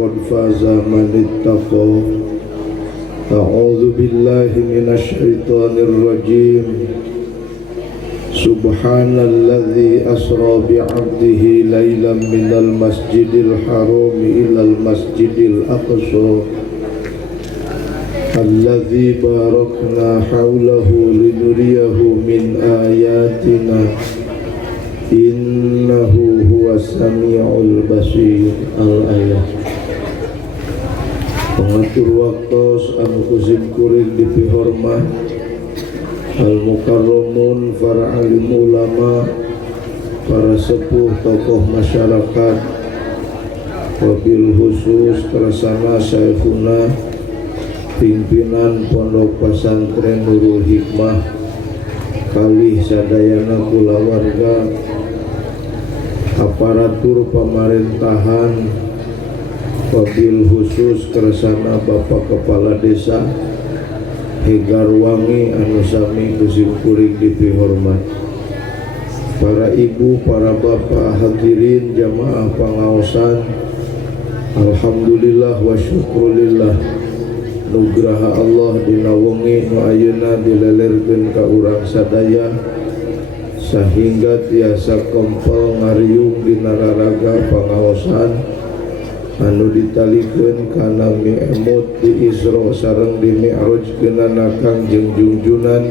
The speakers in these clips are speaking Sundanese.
قد فاز من اتقى. أعوذ بالله من الشيطان الرجيم. سبحان الذي أسرى بعبده ليلا من المسجد الحرام إلى المسجد الأقصى الذي باركنا حوله لنريه من آياتنا إنه هو السميع البصير. Al-ayat. Pengatur waktu anu kusim kuring dipihormah al-mukarramun, para alim ulama, para sepuh tokoh masyarakat, wabil khusus tersana Syaifuna pimpinan Pondok Pesantren Nurul Hikmah kalih sadayana kula warga, aparatur pemerintahan, wabil khusus kersana Bapak Kepala Desa Hegarwangi anu sami kusim kuring dipihormat, para ibu, para bapak, hadirin jamaah pangaosan. Alhamdulillah wa syukrulillah, nugraha Allah dina wengi nu ayeuna dilelerkeun ka urang sadaya sahingga tiasa kompel ngariung dina raraga pangaosan anu ditalikeun kana mi'mud di Isra sareng di Mi'raj geunana Kangjeng Junjunan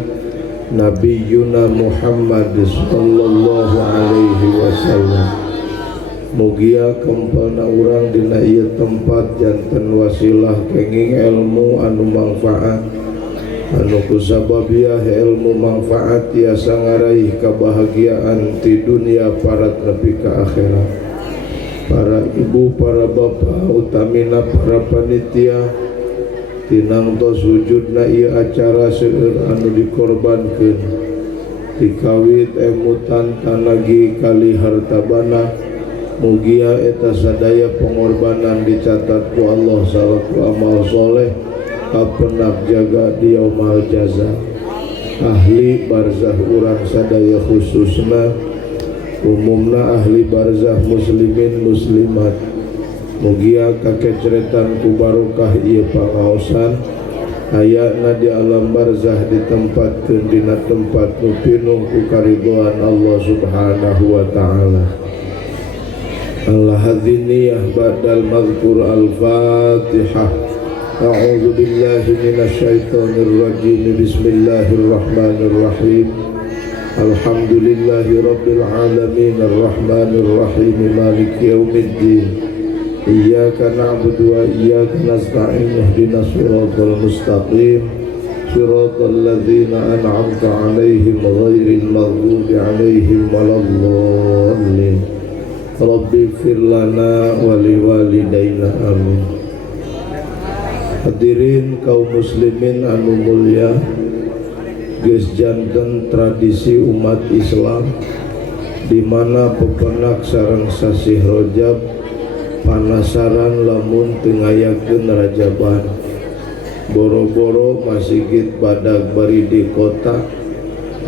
Nabi Yuna Muhammad sallallahu alaihi wasallam. Mugia kempelna urang dina ieu tempat janten wasilah kenging ilmu anu manfaat, anu kusababiah ilmu manfaat tiasa ngaraih kebahagiaan di dunia parat nepi ka akhirat. Para ibu, para bapak, utamina para panitia tinang tos wujudna ieu acara seueur anu dikorbankeun dikawit emutan tanagi kali hartabana. Mugia eta sadaya pengorbanan dicatat ku Allah salaku amal soleh kapenap jaga di yaumul jaza. Ahli barzah urang sadaya khususna umumna ahli barzah muslimin muslimat, mugia kakeceretan ku barokah ieu pangaosan ayana di alam barzah ditempatkeun dina tempat nu pinuh ku karidhoan Allah subhanahu wa ta'ala. Al-hadhiniyah ba'dal madhkur al-fatihah. A'udzu billahi minasyaitonir rajim. Bismillahirrahmanirrahim. Alhamdulillahi rabbil alamin arrahmanir rahim maliki yaumiddin. Iyyaka na'budu wa iyyaka nasta'in ihdinas siratal mustaqim siratal ladzina an'amta 'alaihim ghairil maghdubi 'alaihim waladdallin. Rabbi ighfir lana wa liwalidayna amin. Hadirin kaum muslimin anu mulia, geus janten tradisi umat Islam di mana pepenak sareng sasih Rajab panasaran lamun teu ngayakeun rajaban. Boro-boro masjid badag bari di kota,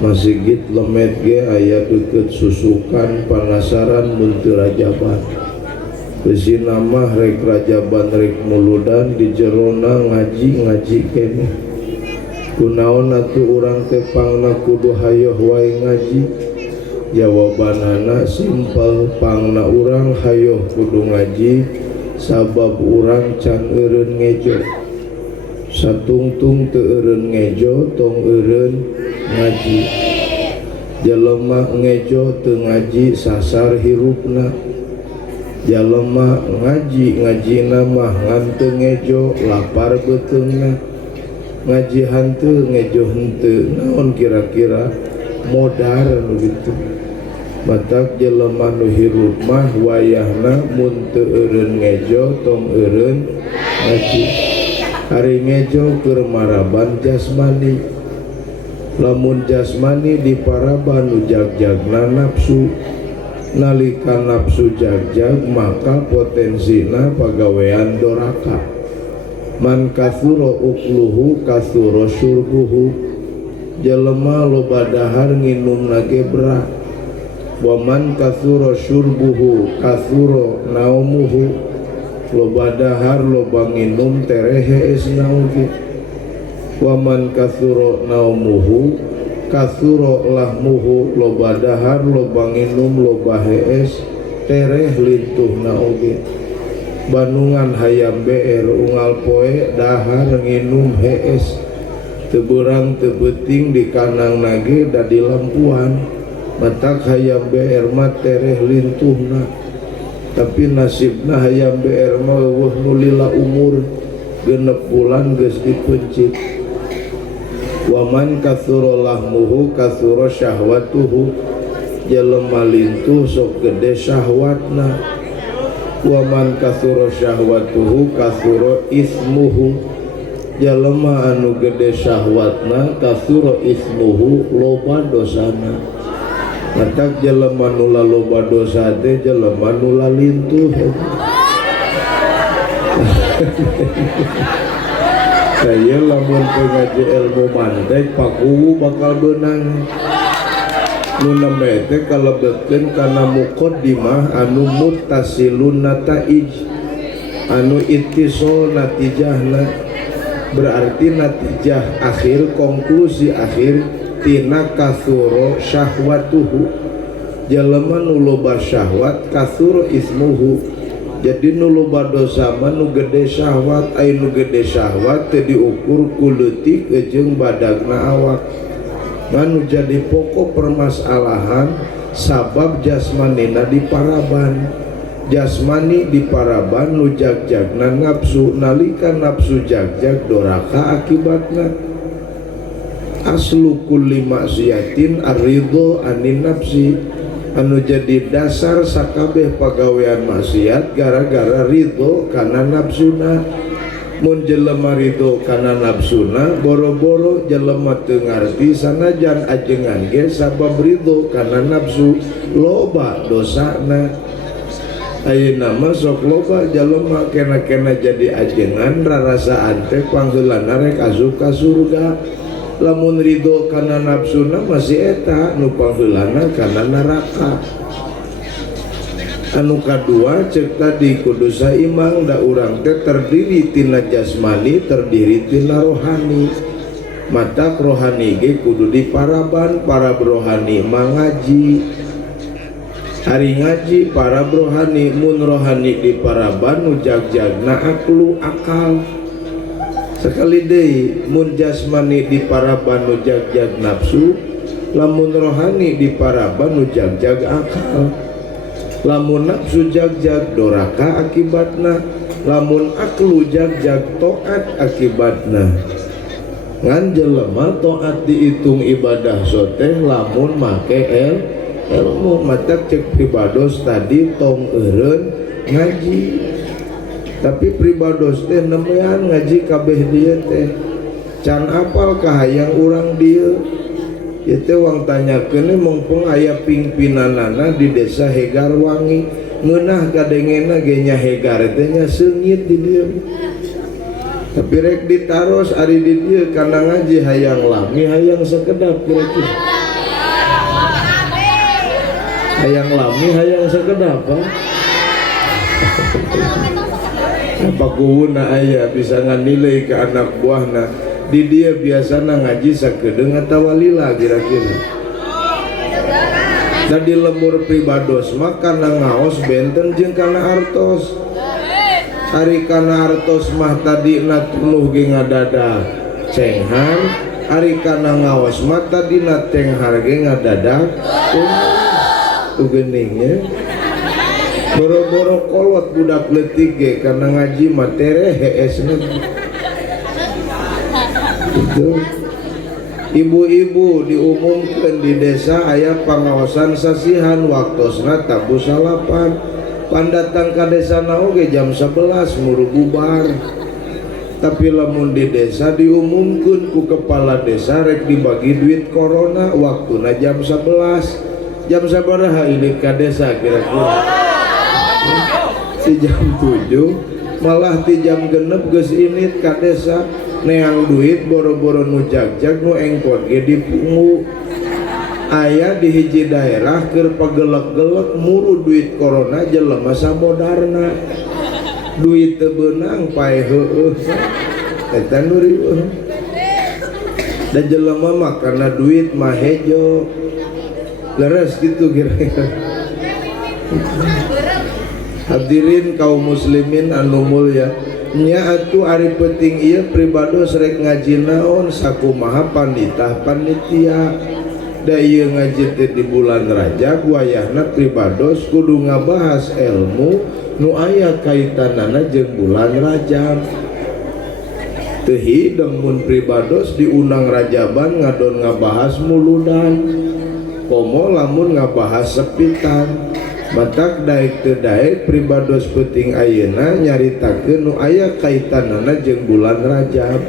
masjid lemet ge aya deukeut susukan panasaran mun teu rajaban. Besi nama rek rajaban rek muludan di jerona ngaji keneh. Kunaon atuh urang teh pangna kudu hayoh wae ngaji? Jawabanana simpel, pangna urang hayoh kudu ngaji sabab urang can eureun ngejo. Satungtung teu eureun ngejo tong eureun ngaji. Jelema ngejo teu ngaji sasar hirupna. Jelema ngajina mah ngan teu ngejo lapar beuteungna. Ngaji hanteu ngejo henteu, naon kira-kira modar anu kitu. Matak jelema nu hirup mah wayahna mun teu eureun ngejo tong eureun ngaji. Ari ngejo keur maraban jasmani, lamun jasmani diparaban nu jag-jagna nafsu. Nalika nafsu jag-jag maka potensina pagawean doraka. Man kathura ukluhu kathura syurbuhu. Jelema loba dahar nginumna ge berat. Wa man kathura syurbuhu kathura naumuhu. loba dahar loba nginum terehe esna oge. Waman kathuro naumuhu kathuro lahmuhu, loba dahar loba nginum loba hees tereh lintuhna oge. Bandungan hayam beer unggal poe dahar nginum hees teberang tebeting di kanang nage da di lampuan matak hayam beer mah tereh lintuhna. Tapi nasibna hayam beer mah weuh nu lila umur genep bulan geus dipencit. Waman kathura lahmuhu kathura syahwatuhu, jelema lintuh sok gede syahwatna. Waman kathura syahwatuhu kathura ismuhu, jelema anu gede syahwatna kathura ismuhu loba dosana. Matak jelema nu loba dosa teh jelema nu lintuh. Saya lamun pengaji ilmu mantek pakuwu bakal benang. Nuna mete kalebetkeun kana muqaddimah anu muttasilun nataij, anu ittisal natijahna, berarti natijah akhir, konklusi akhir tina kathura syahwatuhu, jelema nu loba syahwat kathura ismuhu. Jadi nu loba dosa mah nu gede syahwat, ai nu gede syahwat teu diukur ku leutik jeung badagna awak. Nganu jadi pokok permasalahan sabab jasmanina diparaban. Jasmani diparaban nu jagjagna nafsu, nalika nafsu jagjag doraka akibatna. Aslu kulli maksiatin ar-ridho anin nafsi, anu jadi dasar sakabeh pagawean maksiat gara-gara ridho kana nafsuna. Mun jelema ridho kana nafsuna boro-boro jelema teu ngarti sanajan ajengan ge sabab ridho kana nafsu loba dosana. Ayeuna mah sok loba jelema kena-kena jadi ajengan rarasaan teh pangheulana rek asup ka surga. Lamun ridho kana nafsuna masih eta nu pangheulana kana neraka. Anu kadua cek tadi kudu saimbang, da urang teh terdiri tina jasmani, terdiri tina rohani. Matak rohani ge kudu diparaban, para rohani mangaji. Hari ngaji para rohani, mun rohani diparaban nu jagjagna aklu akal. Sekali deui mun jasmani diparaban nu jagjag nafsu, lamun rohani diparaban nu jagjag akal. Lamun nafsu jagjag doraka akibatna, lamun aklu jagjag taat akibatna. Ngan jelema taat dihitung ibadah soteh lamun make ilmu. Matak cek pribados tadi tong eureun ngaji. Tapi pribados teh nemean ngaji kabeh dieu teh can apal kahayang urang dieu. Ieu teh wang tanyakeun mumpung aya pingpinanana di desa Hegarwangi, ngeunah kadengena ge nya Hegar teh nya seungit di dieu. Tapi rek ditaros ari di dieu kana ngaji hayang lami hayang sakedap kira-kira. Hayang lami hayang sakedap apa? Pakuwuna aya bisa nganilai ke anak buahna di dia biasana ngaji sakedeung atawa lila kira-kira. Da di lemur pribados mah kana ngaos benten jeung kana artos. Ari kana artos mah tadi natunuh ge ngadada cenghar, ari kana ngaos mah tadi na tenghar ge ngadadak tuh geuningnya. Boro-boro kolot budak leutik ge karena ngaji materi heesna. Itu ibu-ibu diumumkeun di desa aya pangaosan sasihan waktosna tabu salapan. Pandatang ka desana oge jam 11 muru bubar. Tapi lamun di desa diumumkeun ku kepala desa rek dibagi duit corona waktuna jam 11. Jam sabaraha ini ka desa kira-kira? Di jam 7 malah di jam genep geus init ka desa neang duit boro-boro nu jagjag nu engkot ge dipungu. Aya di hiji daerah keur pagelek-gelek muru duit corona jelema sabodarna. duit teu beunang pae heueuh eta nu riweuh da jelema mah karena duit mah hejo leres gitu kira-kira. Hadirin kaum muslimin anu mulya, nya atuh ari penting ieu pribados rek ngaji naon sakumaha panitia da ieu ngaji teh di bulan Rajab wayahna pribados kudu ngabahas ilmu nu aya kaitanana jeung bulan Rajab. Teu hideng mun pribados diundang Rajaban ngadon ngabahas muludan, komo lamun ngabahas sepitan. Matak daek teu daek pribados penting ayeuna nyaritakeun nu aya kaitanana jeung bulan Rajab.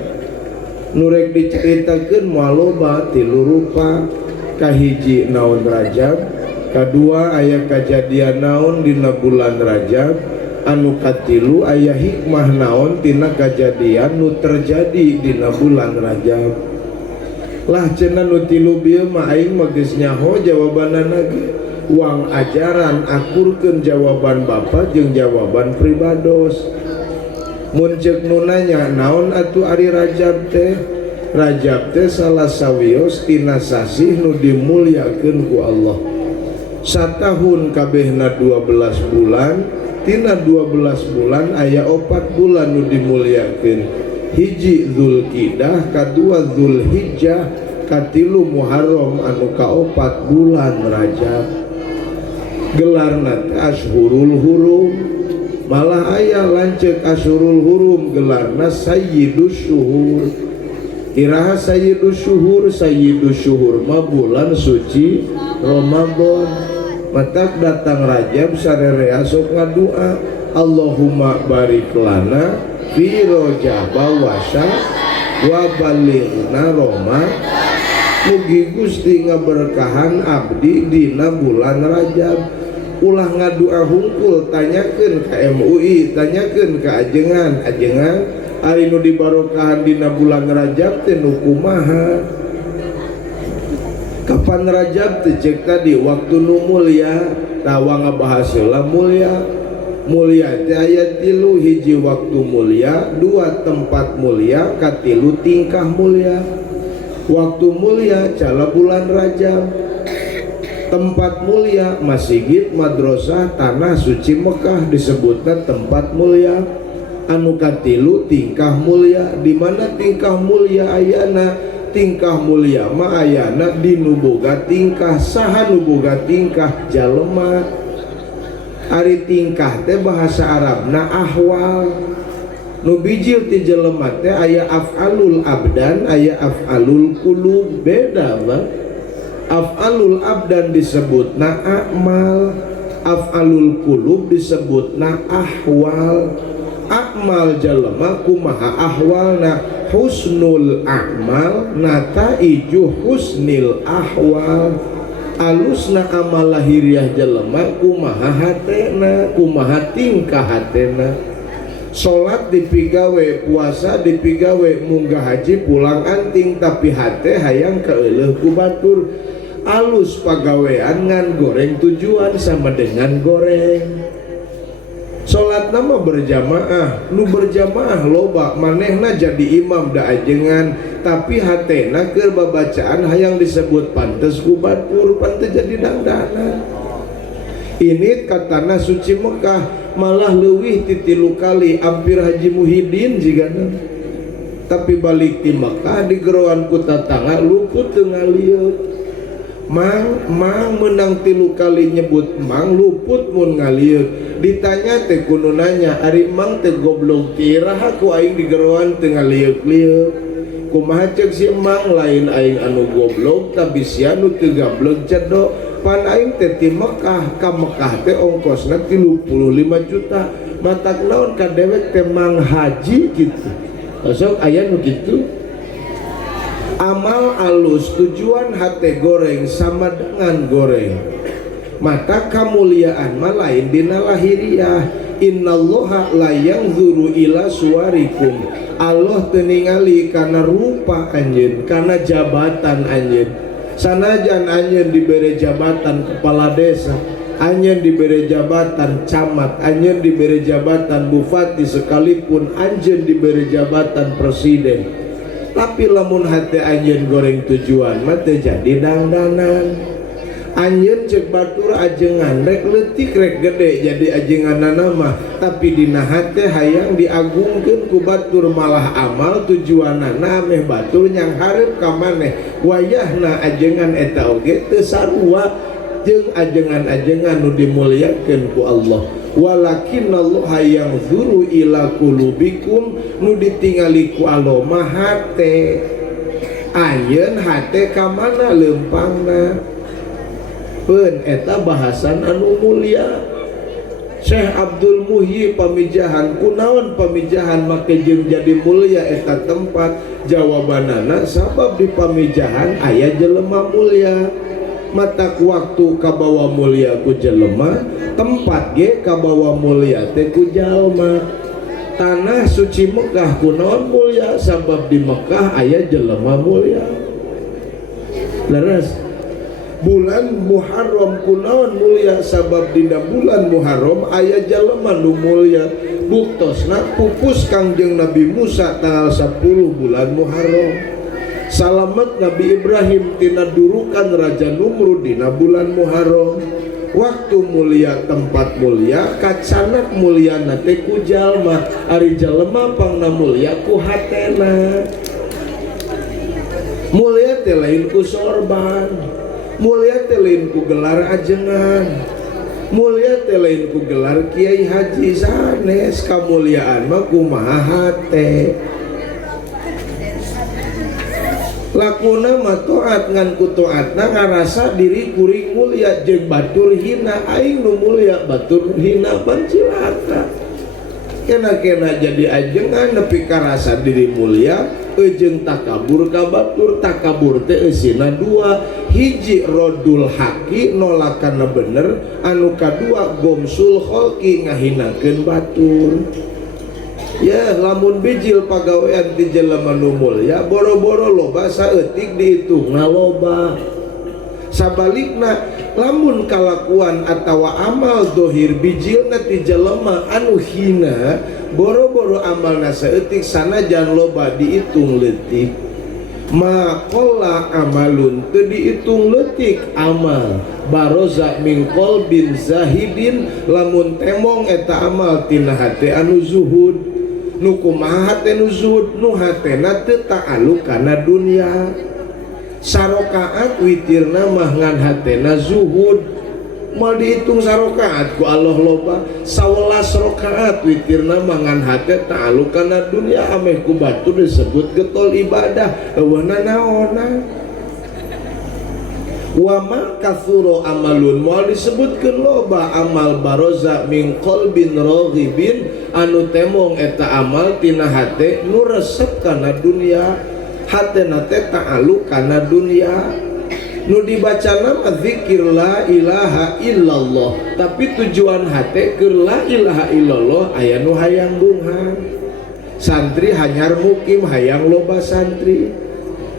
Nu rek dicaritakeun moal loba tilu rupa. Kahiji naon Rajab, kadua aya kajadian naon dina bulan Rajab, anu katilu aya hikmah naon tina kajadian nu terjadi dina bulan Rajab. Lah cenah nu tilu bieu mah aing mah geus nyaho jawabanana ge. Uang ajaran akurkeun jawaban bapa jeung jawaban pribados. Mun ceuk nu nanya naon atuh ari Rajab teh? Rajab teh salah sawios tina sasih nu dimulyakeun ku Allah. Satahun kabehna 12 bulan, tina 12 bulan aya 4 bulan nu dimulyakeun. Hiji Zulqidah, kadua Zulhijjah, katilu Muharram anu kaopat bulan Rajab. Gelarna Ashhurul Hurum, malah aya lanceuk Ashhurul Hurum gelarna Sayyidus Syuhur. Iraha Sayyidus Syuhur mah bulan suci Ramadan. Matak datang Rajab sarerea sok ngadua, Allahumma barik lana fi Rajab wa balighna Ramadan. Mugi Gusti ngaberkahan abdi dina bulan Rajab. Ulah ngadua hungkul, tanyakeun ka MUI, tanyakeun ka ajengan ari nu dibarokahan dina bulan Rajab teh nu kumaha. Kapan Rajab teh cek tadi waktu nu mulya, tawa ngabahas heula mulya teh aya tilu, hiji waktu mulya, dua tempat mulya, katilu tingkah mulya. Waktu mulya cala bulan Rajab, tempat mulia masjid madrasah tanah suci Mekah disebutna tempat mulia. Anu katilu tingkah mulia. Di mana tingkah mulia ayana? Tingkah mulia mah ayana di nu boga tingkah. Saha nu boga tingkah? Jalema. Ari tingkah teh bahasa Arabna ahwal. Nu bijil ti jelema teh aya af'alul abdan, aya af'alul qulub, beda mah. Af'alul abdan disebutna a'mal, af'alul qulub disebutna ahwal. A'mal jalema kumaha ahwalna? Husnul a'mal nataiju husnil ahwal. Alusna amal lahiriah jalema kumaha hatena, kumaha tingkah hatena. Salat dipigawe, puasa dipigawe, munggah haji pulang anting, tapi hate hayang keuleuh ku batur. Alus pagawean ngan goreng tujuan sama dengan goreng. Salat nama berjamaah, nu berjamaah loba manehna jadi imam da ajengan, tapi hatena keur babacaan hayang disebut pantes ku batur, pantes jadi dangdanan. Ini katana suci Mekah malah leuwih ti 3 kali hampir Haji Muhyiddin jigana. Tapi balik ti Mekah di geroan ku tatangga luput teu ngalieur. Mang menang 3 kali nyebut mang luput mun ngalieur. Ditanya teh kudu nanya, ari mang teh goblok kiraha ku aing di geroan teu ngalieur-lieur. Kumaha ceuk si mang lain aing anu goblok tapi si anu teu gablek cedok. Pan aing teh ti Mekah, ka Mekah teh ongkosna 35 juta. Matak naon ka dewek teh mang haji kitu. Sok aya nu kitu. Amal alus tujuan hate goreng sama dengan goreng. Mata kemuliaan mah lain dina lahiriah. Innallaha la yanzuru ila suwarikum. Allah teu ningali kana rupa anjeun, kana jabatan anjeun. Sanajan anjeun dibere jabatan kepala desa, anjeun diberi jabatan camat, anjeun diberi jabatan bupati, sekalipun anjeun diberi jabatan presiden, tapi lamun hati anjeun goreng tujuan mah teu jadi dangdanan. Anjeun cek batur ajengan rek leutik rek gede jadi ajenganna mah, tapi dina hate hayang diagungkeun ku batur, malah amal tujuanana ameh batur nyang hareup ka maneh. Wayahna ajengan eta oge teu sarua jeung ajengan-ajengan nu dimulyakeun ku Allah. Walakinallah hayang zuru ila qulubikum, nu ditingali ku Allah mah hate. Ayeun hate ka mana leumpangna? Pen eta bahasan anu mulia. Syekh Abdul Muhyi pamijahan, kunaon pamijahan make jeung jadi mulia eta tempat? Jawabanana sabab di pamijahan aya jelema mulia. Matak waktu kabawa mulia ku jelema, tempat ge kabawa mulia teh ku jalma. Tanah suci Mekah kunaon mulia? Sabab di Mekah aya jelema mulia. Leres. Bulan Muharram kunaon mulia? Sabab dina bulan Muharram aya jalema nu mulia. Buktosna pupus Kangjeng Nabi Musa tanggal 10 bulan Muharram. Salamet Nabi Ibrahim tina durukan Raja Numrud dina bulan Muharram. Waktu mulia tempat mulia, kacanak mulia nate ku jalma. Ari jalema pangna mulia ku hatena. Mulia teh lain ku sorban. Mulia teh lain ku gelar ajengan, mulia teh lain ku gelar kiai haji. Sanes kamuliaan mah kumaha hate. Lakuna mah taat, ngan ku taatna ngarasa diri kuring mulia, jeung batur hina aing nu mulia, batur hina pan cilaka. Kena-kena jadi ajengan nepi karasa diri mulia, jeung takabur ka batur. Takabur teh eusina dua, hiji rodul haki nolakanna bener, anu kadua gomsul kholqi ngahinakeun batur. Ya lamun bijil pagawean di jelema nu mulya boro-boro loba saeutik dihitungna loba. Sabalikna lamun kalakuan atawa amal dohir bijilna ti jelema anu hina, boro-boro amalna saeutik sanajan loba diitung leutik. Maqalla amalun teu diitung leutik amal. Baroza min qalbin zahidin, lamun temong eta amal tina hate anu zuhud. Nu kumaha hate nu zuhud? Nu hatena teu ta'alluq kana dunya. Sarokaat witirna mah ngan hatena zuhud, mal dihitung sarokaat ku Allah loba. 11 rakaat witirna mah ngan hate ta'alluq kana dunya, ameh ku batur disebut getol ibadah. Eueuhna naonna? Wa ma katsura amalun, mal disebutkeun loba amal. Baroza min qalbin raghibin, anu temong eta amal tina hate nu resep kana dunya. Hatena teh ta'alluq kana dunya. Nu dibacana mah zikir la ilaha illallah, tapi tujuan hate keur la ilaha illallah aya nu hayang bunghang. Santri hanyar mukim hayang loba santri.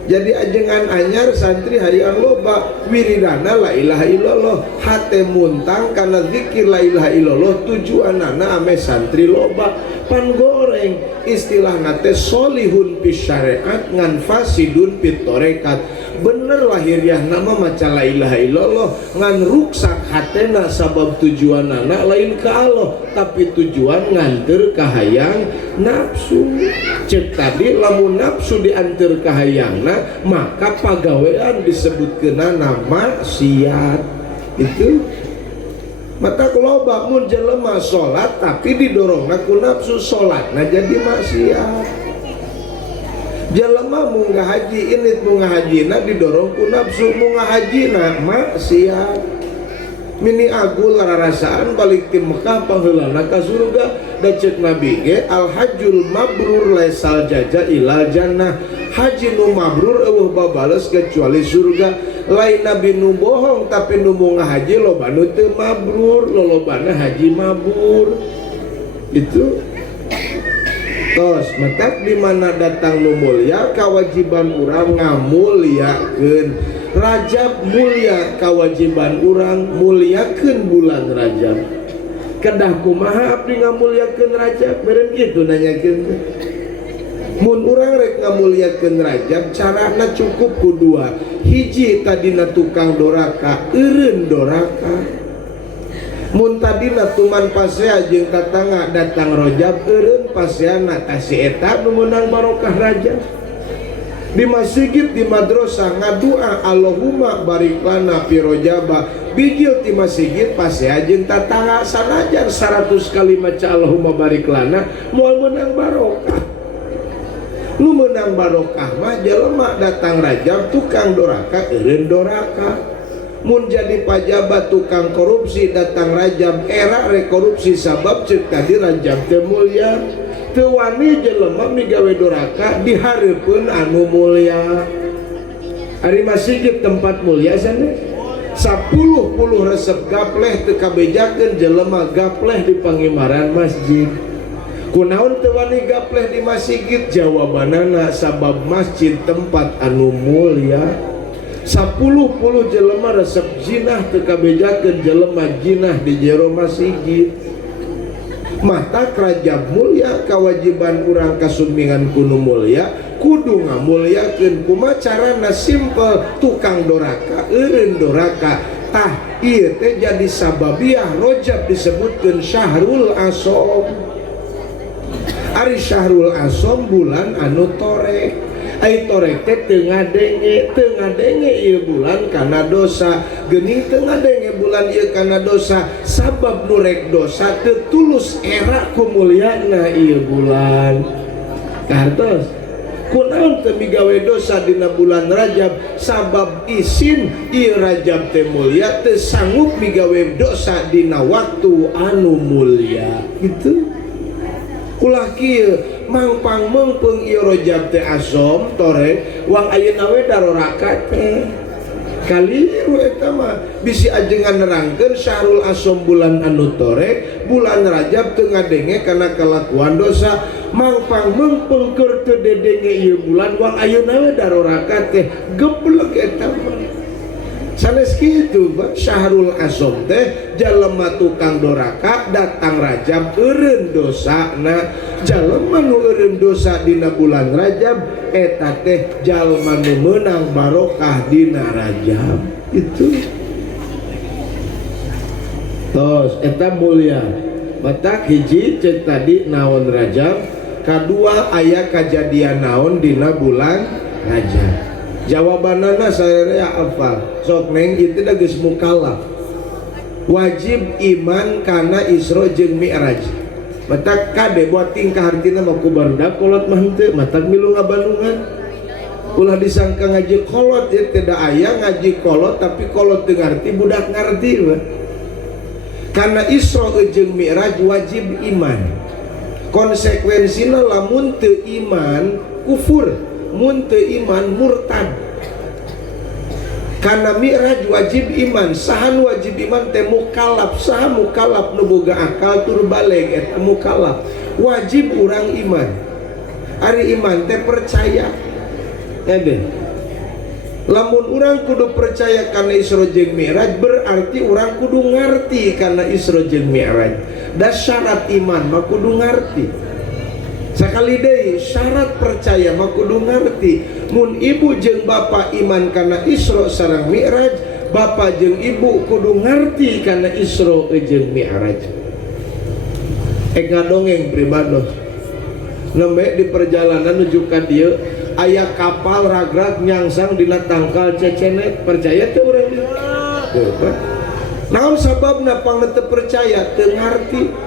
Jadi ajengan anyar santri hayang loba wiridana la ilaha illallah. Hate muntang kana zikir la ilaha illallah, tujuanana ame santri loba. Pan goreng istilah nate solihun pis syariat ngan fasidun pit torekat. Bener lahiriah nama maca la ilaha illallah ngan ruksak hatena, sabab tujuanana lain ke Allah, tapi tujuan nganter kahayang nafsu. Cek tadi lamun nafsu dianter kahayangna, maka pagawean disebutkeun nama maksiat. Itu mata loba mun jelema salat tapi didorongna ku nafsu, salatna jadi maksiat. Jelema munggah haji init munggah hajina didorong ku nafsu, munggah hajina maksiat. Mini agul rarasaan balik ti Mekah pangheulana ka surga. Da ceuk Nabi ge al hajjul mabrur laisal jaja ilal jannah. Haji nu mabrur eueuh babales kecuali surga. Lain Nabi nu bohong, tapi nu munggah haji loba nu teu mabrur, lolobana haji mabrur. Itu tos matak di mana datang nu mulia, kewajiban urang ngamulyakeun. Rajab mulia kewajiban orang muliakeun bulan Rajab. Kedah kumaha abdi ngamuliakeun Rajab? Beren kitu nanyakeun. Mun urang rek ngamuliakeun Rajab carana cukup kudua. Hiji tadina tukang doraka, eureun doraka. Mun tadina tuman pasea jeung tatangga datang Rajab eureun paseana tasi eta nu meunang barokah Rajab. Di masjid di madrasah ngadua Allahumma barik lana fi Rajaba, bijil ti masjid pasea jeung tatangga sanajan 100 kali maca Allahumma barik lana moal meunang barokah. Nu meunang barokah mah jelema datang Rajab tukang doraka eureun doraka. Mun jadi pajabat tukang korupsi datang Rajab era rekorupsi sabab ceuk tadi Rajab teu mulia. Teu wani jelema migawe doraka dihareupeun anu mulia. Ari masjid tempat mulia sana 10 resep gapleh teu kabejakeun jelema gapleh di pangimaran masjid. Kunaon teu wani gapleh di masjid? Jawabanana sabab masjid tempat anu mulia. 10 jelema resep jinah teu kabejakeun jelema jinah di jero masjid. Mata Rajab mulia kewajiban urang kasumbingan kudu mulia kudu ngamuliakeun kumaha carana simpel tukang doraka eureun doraka tah ieu teh jadi sababiah Rajab disebutkeun Syahrul Asham. Ari Syahrul Asham bulan anu torek. Ai torek teh teu ngadenge ieu bulan kana dosa. Geuning teu ngadenge bulan ieu kana dosa sabab nu rek dosa teu tulus era kumuliana ieu bulan. Kartos kunaon teu migawe dosa dina bulan Rajab sabab isin ieu Rajab teh mulia teu sanggup migawe dosa dina waktu anu mulia. Gitu. Ulah kieu mangpang mengpeung ieu Rajab teh Asham torek wang ayeuna we daroraka teh kaliru eta mah bisi ajengan nerangkeun Syahrul Asham bulan anu torek bulan Rajab teu ngadenge kana kalakuan dosa mangpang mengpeung keur teu dedenge ieu bulan wang ayeuna we daroraka teh geblek eta mah. Sanes kitu Syahrul Asham teh jalema tukang doraka datang Rajab eureun dosana. Jalema nu eureun dosa dina bulan Rajab eta teh jalma nu meunang barokah dina Rajab. Itu tos eta mulia. Mata hiji cek tadi naon Rajab, kadua aya kajadian naon dina bulan Rajab. Jawabanana saya hafal. Sok neng itu da geus mukallaf. Wajib iman kana Isra jeung Mi'raj. Mata kade buat tingkah hartina mah ku barudak kolot mah henteu, mata milu ngabandungan. Ulah disangka ngaji kolot ieu teh da aya ngaji kolot tapi kolot teu ngarti budak ngarti mah. Karena Isra jeung Mi'raj wajib iman. Konsekuensina lamun teu iman kufur, mun teu iman murtad. Karena Mi'raj wajib iman, sahan wajib iman teh mukallaf, saha mukallaf nu boga akal tur baleg eta mukallaf. Wajib urang iman. Ari iman teh percaya. Ede. Lamun urang kudu percaya kana Isra jeung Mi'raj berarti urang kudu ngarti kana Isra jeung Mi'raj. Da syarat iman mah kudu ngarti. Sakali deui syarat percaya mah kudu ngarti. Mun ibu jeung bapa iman kana Isra sareng Mi'raj, bapa jeung ibu kudu ngarti kana Isra jeung Mi'raj. Ngadongeng pribados. Nembe di perjalanan nuju ka dieu aya kapal ragrag nyangsang dina tangkal cecenet, percaya teu urang dieu? Teu. Naon sababna pang teu percaya? Teu ngarti.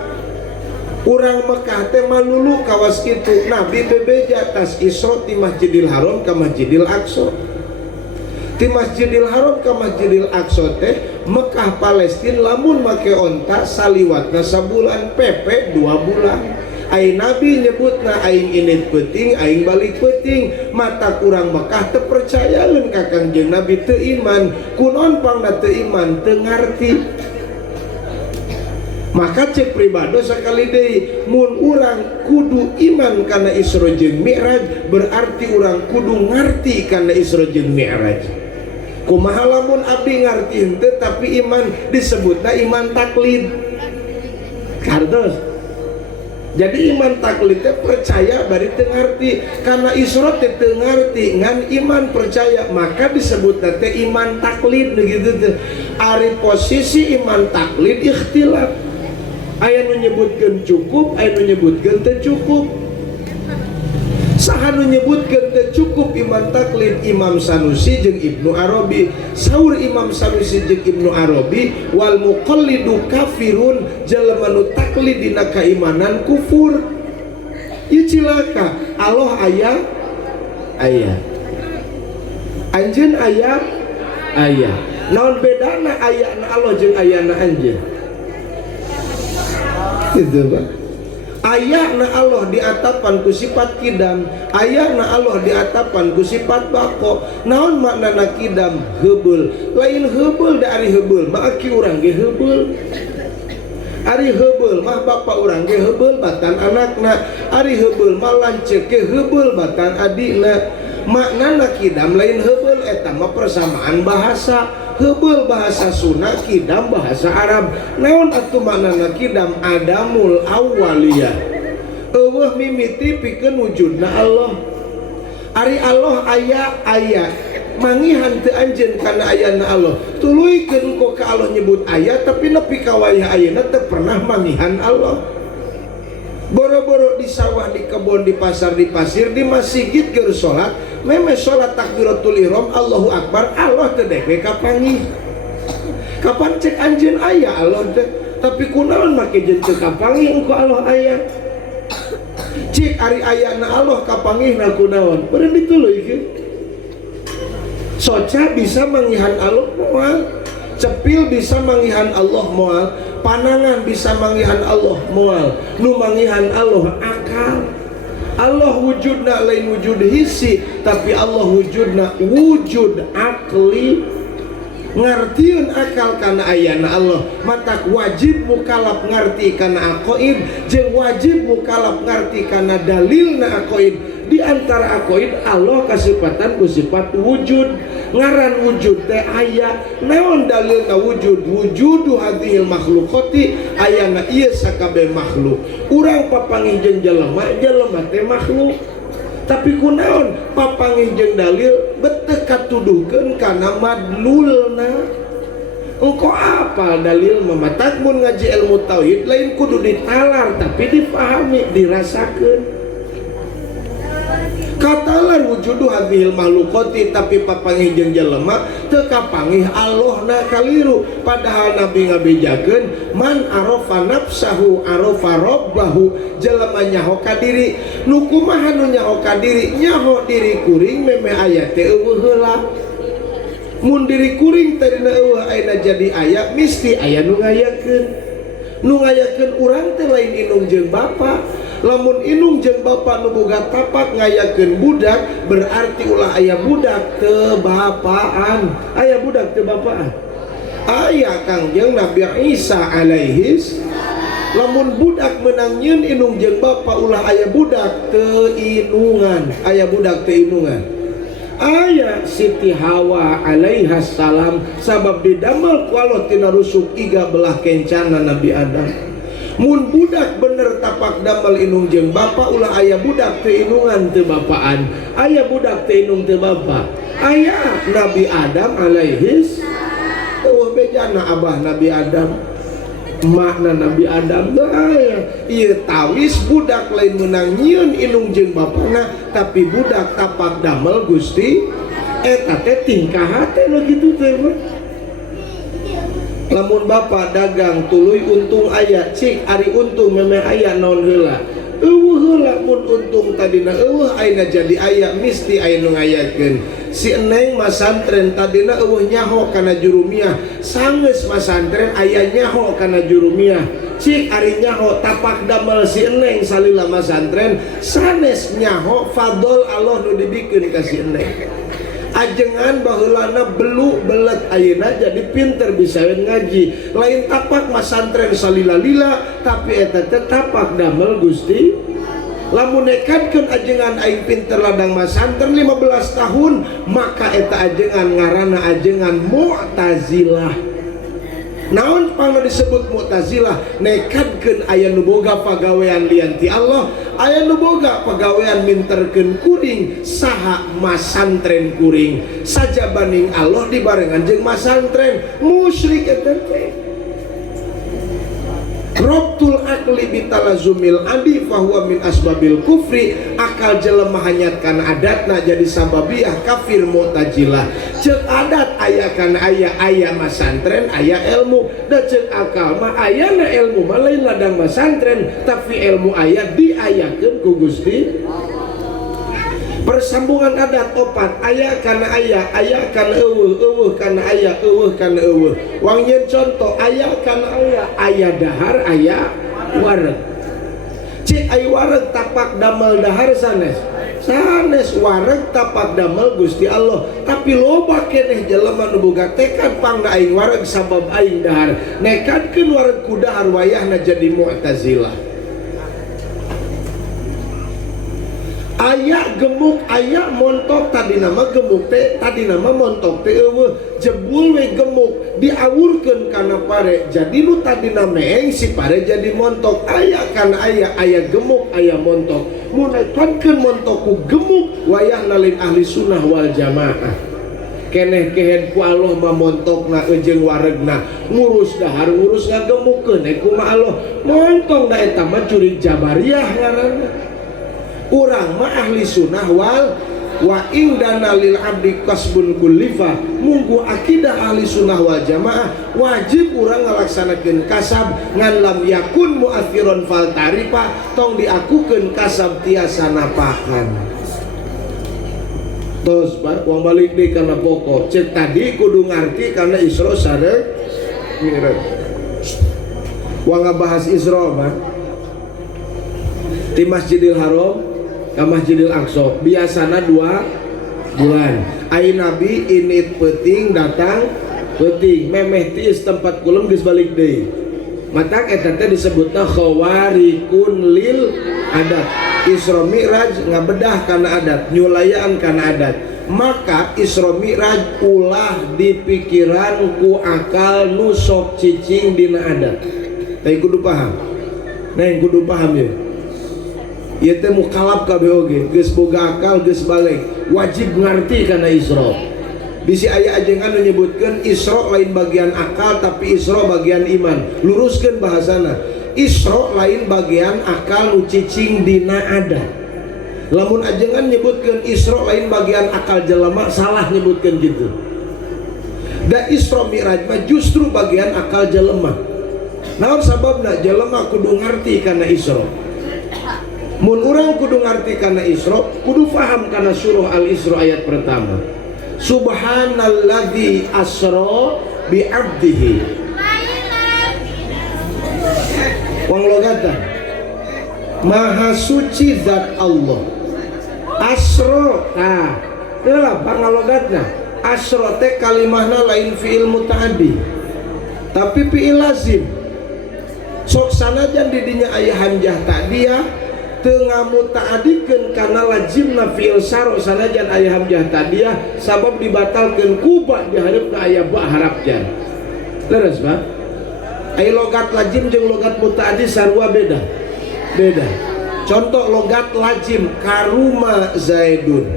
Urang Mekah teh malulu kawas kitu Nabi bebeja tas Isra ti Masjidil Haram ka Masjidil Aqsa. Ti Masjidil Haram ka Masjidil Aqsa teh Mekah Palestina lamun make onta saliwatna sabulan pepe 2 bulan. Aing Nabi nyebutna aing init peuting aing balik peuting. Mata kurang Mekah teu percayaeun ka Kangjeng Nabi teu iman. Kunaon pangna teu iman? Teu ngarti. Maka cek pribados sakali deui mun urang kudu iman kana Isra jeung Mi'raj berarti urang kudu ngarti kana Isra jeung Mi'raj. Kumaha lamun abdi ngarti henteu tapi iman disebutna iman taklid. Kartos. Jadi iman taklid teh percaya bari teu ngarti, karena isra teh teu ngarti ngan iman percaya maka disebutna teh iman taklid begitu teh. Ari posisi iman taklid ikhtilaf. Aya nu nyebutkeun cukup, aya nu nyebutkeun teu cukup. Saha nu nyebutkeun teu cukup iman taklid? Imam Sanusi jeung Ibnu Arabi. Saur Imam Sanusi jeung Ibnu Arabi, wal muqallidu kafirun, jalma nu taklid dina kaimanan kufur. Ieu cilaka. Allah aya anjeun aya naon bedana ayana Allah jeung ayana anjeun? Gitu Pak. Ayana Allah diatapan ku sifat kidam, ayana Allah diatapan ku sifat bako. Naon maknana kidam? Heubeul. Lain heubeul da ari heubeul mah aki urang ge heubeul. Ari heubeul mah bapa urang ge heubeul batan anakna. Ari heubeul mah lanceuk ge heubeul batan adina. Maknana kidam lain heubeul, eta mah persamaan bahasa. Heubeul bahasa Sunda, kidam bahasa Arab. Naon atuh maknana kidam? Adamul awaliyah. Eueuh mimiti pikeun wujudna Allah. Ari Allah aya mangihan teu anjeun kana ayana Allah. Tuluikeun engko ka Allah nyebut aya tapi nepi ka wayah ayeuna teu pernah mangihan Allah. Boro-boro di sawah, di kebun, di pasar, di pasir, di masjid keur salat, meme salat takbiratul ihram Allahu akbar, Allah teu dek kapangih. Kapan cek anjeun aya Allah teh, tapi kunaon make jeung teu kapangih engko Allah aya. Cik ari ayana Allah kapangihna kunaon? Beureun dituluykeun. Soca bisa mangihan Allah moal, cepil bisa mangihan Allah moal, panangan bisa mangihan Allah moal. Nu mangihan Allah akal. Allah wujudna lain wujud hisi, tapi Allah wujudna wujud akli. Ngartieun akal kana ayana Allah, matak wajib mukalaf ngarti kana aqaid, jeung wajib mukalaf ngarti kana dalilna aqaid. Di antara aqaid Allah kasifatan ku sifat wujud. Ngaran wujud teh aya. Naon dalilna wujud? Wujudu hadhil makhluqati, ayana ieu sakabeh makhluk. Urang papangih jeung jelema, jelema teh makhluk. Tapi kunaon papangih jeung dalil beteu katuduhkeun kana madlulna. Engko apal dalil mamatak mun ngaji ilmu tauhid lain kudu ditalar tapi dipahami, dirasakeun. Katalar wujudu hadhil makhluqati, tapi papangih jeung jelema teu kapangih Allahna kaliru. Padahal Nabi ngabejakeun man arafa nafsahu arafa rabbahu, jelema nyaho ka diri. Nu kumaha nu nyaho ka diri? Nyaho diri kuring meme aya teh eueuh heula. Mun diri kuring teh dina eueuh ayeuna jadi aya, misti aya nu ngayakeun. Nu ngayakeun urang teh lain inung jeung bapa. Lamun inung jeung bapa nu boga tapak ngayakeun budak, berarti ulah aya budak teu bapaan. Aya budak teu bapaan. Aya Kangjeng Nabi Isa alaihis. Lamun budak menang nyeun inung jeung bapa, ulah aya budak teu inungan. Aya budak teu inungan. Aya Siti Hawa alaihas salam sabab didamel ku Allah tina rusuk iga belah kencana Nabi Adam. Mun budak bener tapak damel inung jeung bapa, ulah aya budak teu inungan teu bapaan. Aya budak teu inung teu bapa. Aya Nabi Adam alaihis. Eueuh bejana abah Nabi Adam, makna Nabi Adam teu aya. Ieu tawis budak lain meunang nyieun inung jeung bapana, tapi budak tapak damel Gusti eta teh tingkah teh nu kitu teh. Lamun bapa dagang tuluy untung aya, cik ari untung meme aya naon heula? Eueuh heula mun untung tadina eueuh ayeuna jadi aya, misti aya nu ngayakeun. Si Eneng masantren tadina eueuh nyaho kana jurumiah, sangeus masantren aya nyaho kana jurumiah. Cik ari nyaho tapak damel si Eneng salila masantren, sanes nyaho fadol Allah nu dibikeun ka si Eneng. Ajengan baheulana belu belet ayeuna jadi pinter bisa ngaji. Lain tapak masantren salila-lila, tapi eta teh tapak damel Gusti lamun nekadkeun ajengan aing pinter ladang masantren 15 tahun, maka eta ajengan ngaranna ajengan Mu'tazilah. Naon pangna disebut Mu'tazilah? Nekadkeun aya nu boga pagawean lian ti Allah, aya nu boga pagawean minterkeun kuring saha masantren kuring saja banding Allah dibarengan jeung masantren, musyrik eta teh. Robtul akli bitalazumil adi fahuwa min asbabil kufri. Akal jelema hanyatkan adatna jadi sababiah kafir Mu'tazilah. Ceuk adat aya kana aya masantren aya ilmu, da ceuk akal mah ayana ilmu mah lain ladang masantren tapi ilmu aya diayakeun ku Gusti. Persambungan adat opat, aya kana aya kana eueuh kana aya, eueuh kana eueuh. Wangyeun contoh, aya kana aya dahar, aya wareg. Cik aya wareg tapak damel dahar sanes. Sanes wareg tapak damel Gusti Allah. Tapi loba keneh jelema nu boga tekad pangna aing wareg sabab aing dahar. Nekadkeun wareg ku dahar wayahna jadi Mu'tazilah. Aya gemuk, aya montok, tadi nama gemuk teh, tadi nama montok teh eueuh, jebul we gemuk diawurkeun kana pare, jadi nu tadi nama si pare jadi montok. Aya kana aya gemuk, aya montok. Mun nekadkeun montok ku gemuk, wayahna lain ahli sunnah wal jamaah. Keneh kehed ku Allah mah montokna jeung waregna ngurus dahar, ngurus ngagemukkeun kumaha Allah. Montong da eta mah curi jabariyah ngaranna. Urang mah ahli sunnah wal wa indana lil abdi kasbun kullifa. Munggu akidah ahli sunnah wal jamaah wajib urang ngalaksanakeun kasab ngan lam yakun mu'athiron fal tarifa, tong diakukeun kasab tiasa napakan. Tos wong balik deui kana pokok. Cek tadi kudu ngarti kana Isra sareng Mi'raj. Wang ngabahas Isra mah di Masjidil Haram ke Masjidil Aqsa biasana 2 bulan. Ai Nabi init peuting datang peuting memeh tiis tempat kulum geus balik deui. Matak eta teh disebutna khawarikun lil adat. Isra Mi'raj ngabedah kana adat, nyulayaan kana adat. Maka Isra Mi'raj ulah dipikiran ku akal nu sok cicing dina adat. Tah kudu paham. Nah kudu paham ya. Ieu teh mukalab kabeh oge, geus boga akal, geus balik, wajib ngarti kana Isra. Bisi aya ajengan nu nyebutkeun Isra lain bagian akal tapi Isra bagian iman. Luruskeun bahasana. Isra lain bagian akal nu cicing dina adat. Lamun ajengan nyebutkeun Isra lain bagian akal jelema, salah nyebutkeun gitu. Da Isra Mi'raj mah justru bagian akal jelema. Naon sababna? Jelema kudu ngarti kana Isra. Mun urang kudu ngarti kana Isra, kudu faham kana surah Al-Isra ayat pertama. Subhanalladzi asra bi 'abdihi. Wong logatan. Maha suci zat Allah. Asra, nah, itulah pangalogatna. Asra teh kalimahna lain fi'il muta'addi. Tapi fi'il lazim. Sok sanajan di dinya aya hamzah ta'diyah tengah muta'adikeun kana lazimna fi'il saro sanajan aya hamzah ta'diyah sabab dibatalkeun kuba di hareupeuna aya ba harapjan. Terus Pak, aya logat lazim jeung logat muta'addi sarua beda. Contoh logat lazim karuma Zaidun.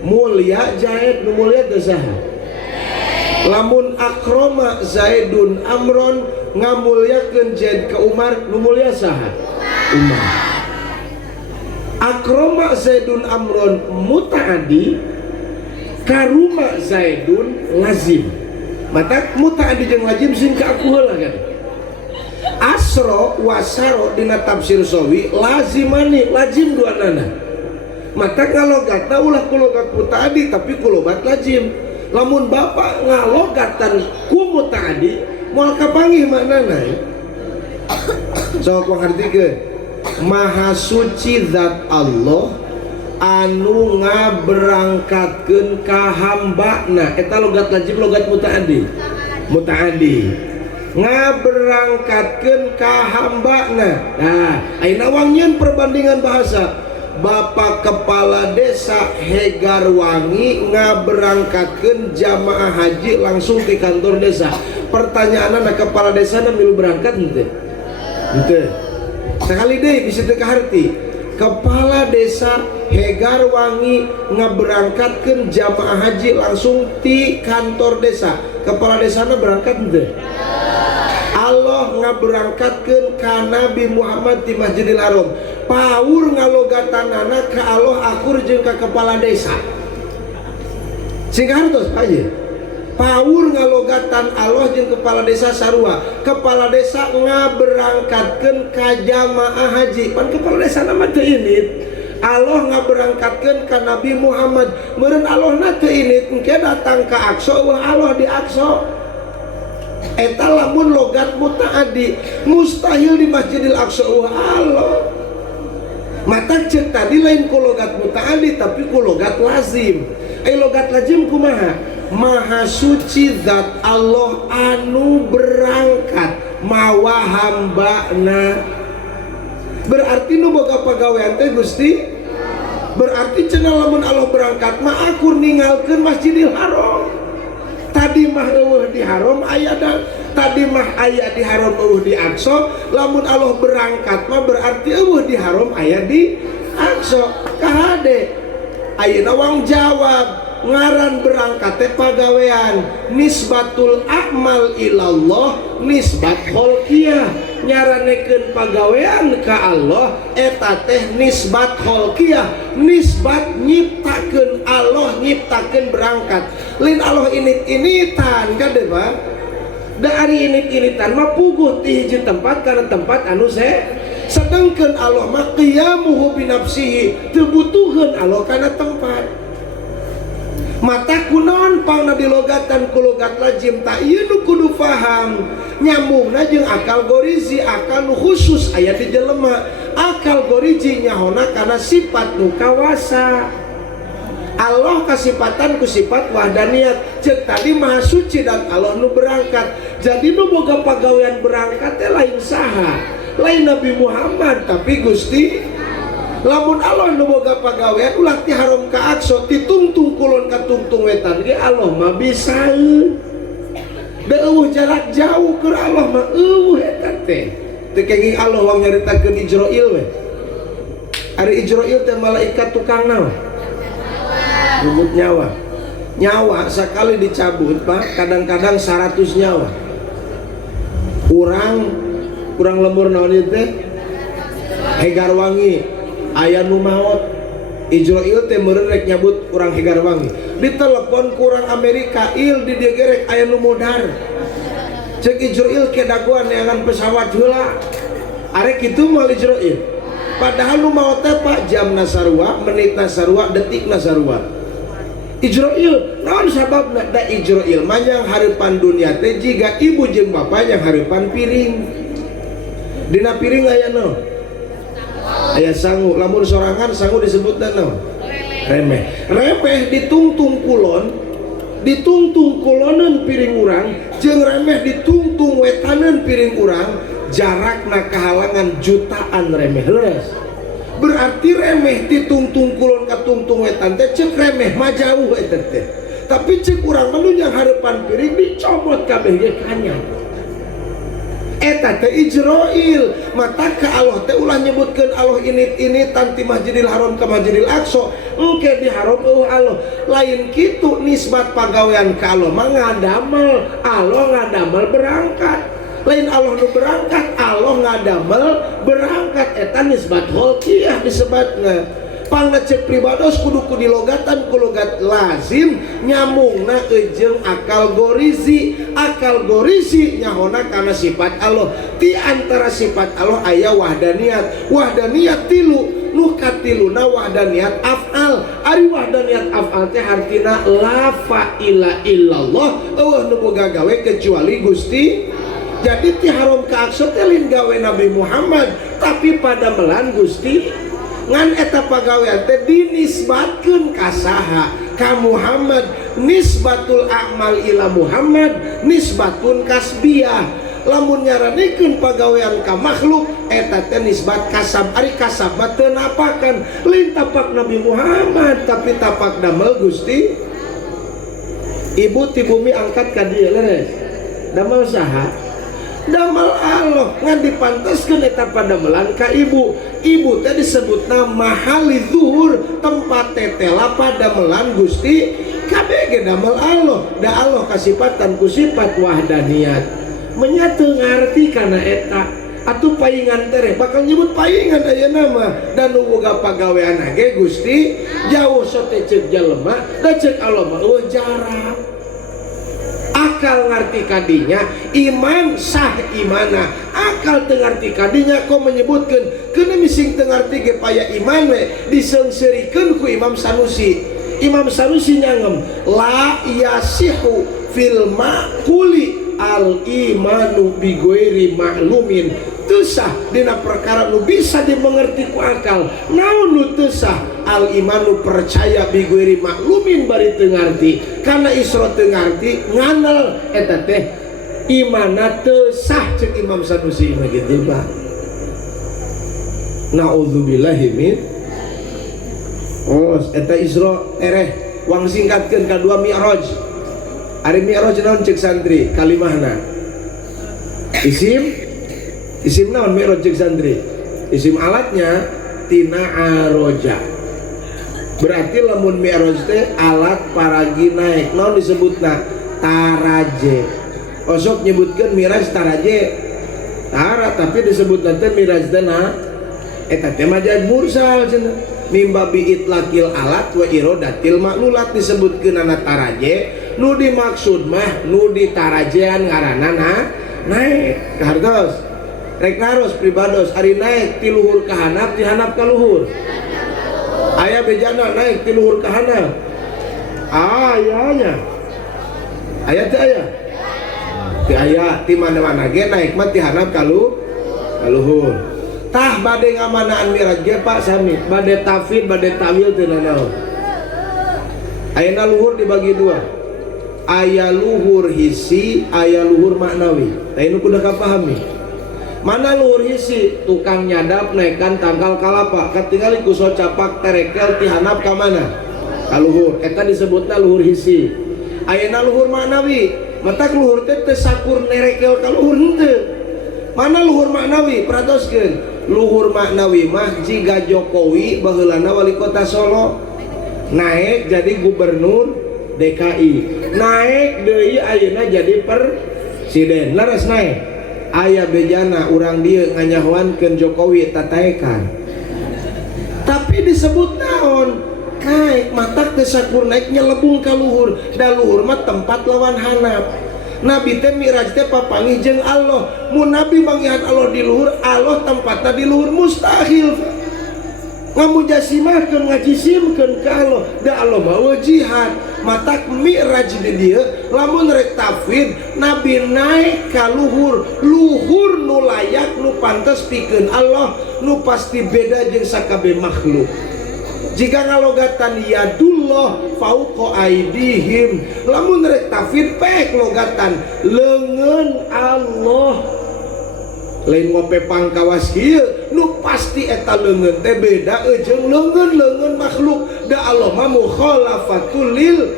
Mulia Zaid nu mulia teh saha? Lamun akroma Zaidun Amron ngamulyakeun Zaid ka Umar nu mulia saha? Umar. Akroma Zaidun Amron muta'addi, karuma Zaidun lazim. Mata muta'addi jeung lazim sing kaaku heula kan. Asro wasaro dina tafsir sawi lazimani, lazim duanana. Mata ngalogatna ulah ku logat muta'addi tapi ku logat lazim. Lamun bapak ngalogatan ku muta'addi moal kapanggih maknana. Sok pangartikeun. Maha suci zat Allah anu ngaberangkatkeun ka hambana. Eta logat lazim logat muta'addi. ngaberangkatkeun ka hambana. Nah, ayeuna wangieun perbandingan bahasa. Bapak Kepala Desa Hegarwangi ngaberangkatkeun jamaah haji langsung ke kantor desa. Pertanyaanna kepala desa milu berangkat henteu? Henteu. Sekali deui bisa teu kaharti. Kepala Desa Hegarwangi ngaberangkatkeun jamaah haji langsung di kantor desa. Kepala desana berangkat henteu? Allah ngaberangkatkeun ka Nabi Muhammad di Masjidil Haram. Paur ngalogatanana ka Allah akur jeung ka kepala desa. Singkat hartos aja. Paur ngalogatan Allah jeung kepala desa sarua. Kepala desa ngaberangkatkeun ka jamaah haji. Pan kepala desa nama teu init. Allah ngaberangkatkeun ka Nabi Muhammad. Meureun Allah na teu init engke datang ka Aqsa wah Allah di Aqsa. Eta lamun logat mutaaddi mustahil di Masjidil Aqsa wah Allah. Mata cek tadi lain ku logat mutaaddi tapi ku logat lazim. Logat lazim kumaha? Maha suci zat Allah anu berangkat mawa hambana. Berarti nu boga pagawean teh Gusti. Berarti cenah lamun Allah berangkat mah akur ninggalkeun Masjidil Haram. Tadi mah eueuh di haram aya dan tadi mah aya di haram eueuh di Aqsa. Lamun Allah berangkat mah berarti eueuh di haram aya di Aqsa. Kahade ayeuna wang jawab ngaran berangkat teh pagawean nisbatul a'mal ilallah nisbat kholqiyah. Nyaranekeun pagawean ka Allah eta teh nisbat kholqiyah, nisbat nyiptakeun Allah nyiptakeun berangkat. Lain Allah init-initan kade Pak. Da ari init-initan mah puguh ti hiji tempat kana tempat anu sedengkeun Allah mah qiyamuhu binafsihi teu butuheun Allah kana tempat. Mata kunaon pangna dilogatan ku logat lazim tak ieu nu kudu paham nyambungna jeung akal gorizi. Akal nu khusus aya di jelema. Akal gorizi nyahona kana sifat nu kawasa. Allah kasifatan ku sifat wahdaniyat. Cek tadi maha suci dan Allah nu berangkat. Jadi nu boga pagawean berangkat teh lain saha? Lain Nabi Muhammad tapi Gusti. Lamun Allah nu boga pagawean ulah ti haram ka Aqsa ditungtung kulon ka tungtung wetan ge Allah mah bisa. Da eueuh jarak jauh keur Allah mah eueuh eta teh. Teu kenging Allah wang nyaritakeun Ijrail we. Ari Ijrail teh malaikat tukang naon? Rubut nyawa. Nyawa sakali dicabut Pak kadang-kadang 100 nyawa. Kurang lembur naon ieu teh? Hegarwangi aya nu maot. Ijrail teh meureun rek nyabut urang Hegarwangi. Ditelepon ku urang Amerika, il di dieu rek aya nu modar. Cek Ijrail ke dagoan neangan pesawat heula. Arek kitu moal Ijrail. Padahal nu maot teh Pak jamna sarua, menitna sarua, detikna sarua. Ijrail, naon sababna? Da Ijrail manyang hareupan dunia teh jiga ibu jeung bapa yang hareupan piring. Dina piring aya naon? Aya sangu. Lamun sorangan sangu disebutna naon? Remeh. Remeh ditungtung kulon, ditungtung kuloneun piring urang, jeung remeh ditungtung wetaneun piring urang, jarakna kahalangan jutaan remeh leres. Berarti remeh ditungtung kulon ka tungtung wetan teh ceuk remeh mah jauh eta teh. Tapi ceuk urang mah nu yang hareupan piring dicomot kabeh ge kanya. Eta teh Ijrail. Mata ka Allah teh ulah nyebutkeun Allah init-initan ti Masjidil Haram ka Masjidil Aqsa engke di haram eueuh Allah. Lain kitu nisbat pagawean ka Allah mah ngadamel. Allah ngadamel berangkat. Lain Allah nu berangkat, Allah ngadamel berangkat. Eta nisbat kholqiyah disebutna. Pangna cek pribados kudu ku dilogatan ku logat lazim nyamungna jeung akal gorizi. Akal gorizi nyahona kana sifat Allah. Ti antara sifat Allah aya wahdaniyat. Wahdaniyat tilu nu katiluna wahdaniyat af'al. Ari wahdaniyat af'al teh artina la fa'ila illallah. Eueuh nu boga gawe kecuali Gusti. Jadi ti haram ka Aqsa teh lain gawe Nabi Muhammad tapi pada melan Gusti. Ngan eta pagawean teh dinisbatkeun ka saha? Ka Muhammad. Nisbatul a'mal ila Muhammad nisbatun kasbiyah. lamun nyaranikeun pagawean ka makhluk eta teh nisbat kasab, ari kasab teu napakan lain tapak Nabi Muhammad tapi tapak damel Gusti. Ibu ti bumi angkat ka dieu leres damel saha? Damel Allah ngan dipanteskeun eta padamelan ka ibu. Ibu teh disebutna mahali zuhur, tempat tetela padamelan Gusti. Kabeh ge damel Allah, da Allah kasipatan ku sifat wahdaniyat. Menyatu ngarti kana eta atuh paingan teh bakal nyebut paingan ayeuna mah dan nu boga pagawean ge Gusti jauh sote ceuk jelema da ceuk Allah mah eueuh jarak. Akal ngarti kadinya iman sah imana, akal teu ngarti kadinya kok menyebutkeun keuna mising teu ngarti ge paya iman we diseungseurikeun ku Imam Sanusi. Imam Sanusi nyangem la yasihu fil maquli al imanu bi ghairi ma'lumin, teu sah dina perkara nu bisa dimengerti ku akal. Naon nu teu sah? Al imanu percaya bi ghairi ma'lumin bari teu ngarti. Kana isra teu ngarti nganel eta teh imana teu sah ceuk Imam Sanusi mah kitu Pak. Nauzubillahi min. Oh, eta Isra ereh wang singkatkeun kadua Mi'raj. Ari Mi'raj naon ceuk santri kalimahna? Isim naon Mi'raj ceuk santri? Isim alatnya tina aroja. Berarti lamun Mi'raj teh alat paragi naik. Naon disebutna? Taraje. Osok nyebutkeun Mi'raj taraje. Tara tapi disebutna teh Mi'raj teh na eta teh majaz mursal cenah. Mimba biit lakil alat wa irodatil maklulat disebutkeun ana taraje, nu dimaksud mah nu ditarajean ngaranna naik kahartos rek naros pribados ari naik ti luhur ka handap ti handap ka luhur aya bejana naik ti luhur ka handap aya teh aya ti aya ti mana-mana ge naik mah ti handap ka luhur. Tah bade ngamanaan Mi'raj ge Pak sami bade tafsir bade tawil teu naon. Ayeuna luhur dibagi dua, aya luhur hisi aya luhur maknawi. Tah nu kudu kapahami mana luhur hisi? Tukang nyadap naikkan tangkal kalapa katingali ku capak terekel ti handap ka mana? Ka luhur. Eta disebutna luhur hisi. Ayeuna luhur maknawi matak luhur teh teu sakur nerekel ka luhur henteu. Mana luhur maknawi? Pratoskeun. Luhur maknawi mah jiga Jokowi baheulana wali kota Solo naik jadi gubernur DKI, naik deui ayeuna jadi presiden, laras naik aya bejana urang dieu nganyahoankeun Jokowi tataekan tapi disebut naon kaek matak teh sakur naik nyelebung ka luhur da luhur mah tempat lawan handap. Nabi teh Mi'raj teh papanggih jeung Allah. Mun Nabi manggihan Allah di luhur, Allah tempatna di luhur mustahil. Ngamujasimahkeun ngajisimkeun ka Allah, da Allah mah jihad. Matak Mi'raj di dieu lamun rek tafwid Nabi naik ka luhur, luhur nu layak nu pantes pikeun Allah, nu pasti beda jeung sakabeh makhluk. Jika ngalogatan yadullah fauqa aidihim, lamun rek tafid pek logatan leungeun Allah lain ngope pangkawas kieu nu pasti eta leungeun teh beda jeung leungeun makhluk. Da Allah mah mukhalafatul lil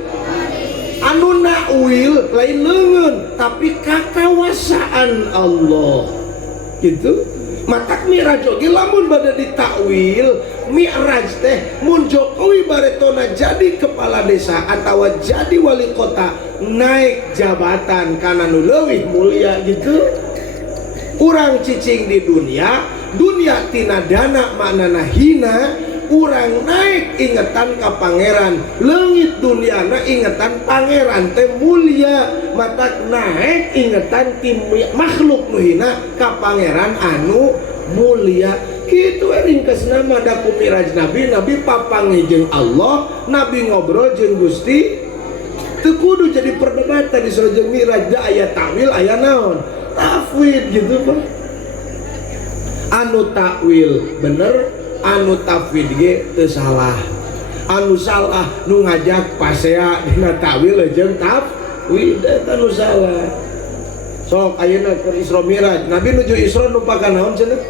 anu nakwil lain leungeun tapi kakawasaan Allah gitu. Matak Mi'raj oge lamun bade ditakwil Mi'raj teh mun Jokowi baretona jadi kepala desa atawa jadi wali kota naik jabatan kana nu leuwih mulia gitu. Urang cicing di dunia tina dana maknana hina, urang naik ingetan ka pangeran, leungit duniana ingetan pangeran teh mulia, matak naik ingetan ti makhluk nu hina ka pangeran anu mulia. Kitu ringkas nama da ku Mi'raj Nabi papanggih jeung Allah, Nabi ngobrol jeung Gusti. Teu kudu jadi perdebatan di jeung Mi'raj, da aya takwil aya naon? Tafwid gitu Pak. Anu takwil bener, anu tafwid ge teu salah. Anu salah nu ngajak pasea dina takwil jeung tafwid eta nu salah. sok ayeuna keur Isra Mi'raj Nabi nuju Isra numpakan naon cenah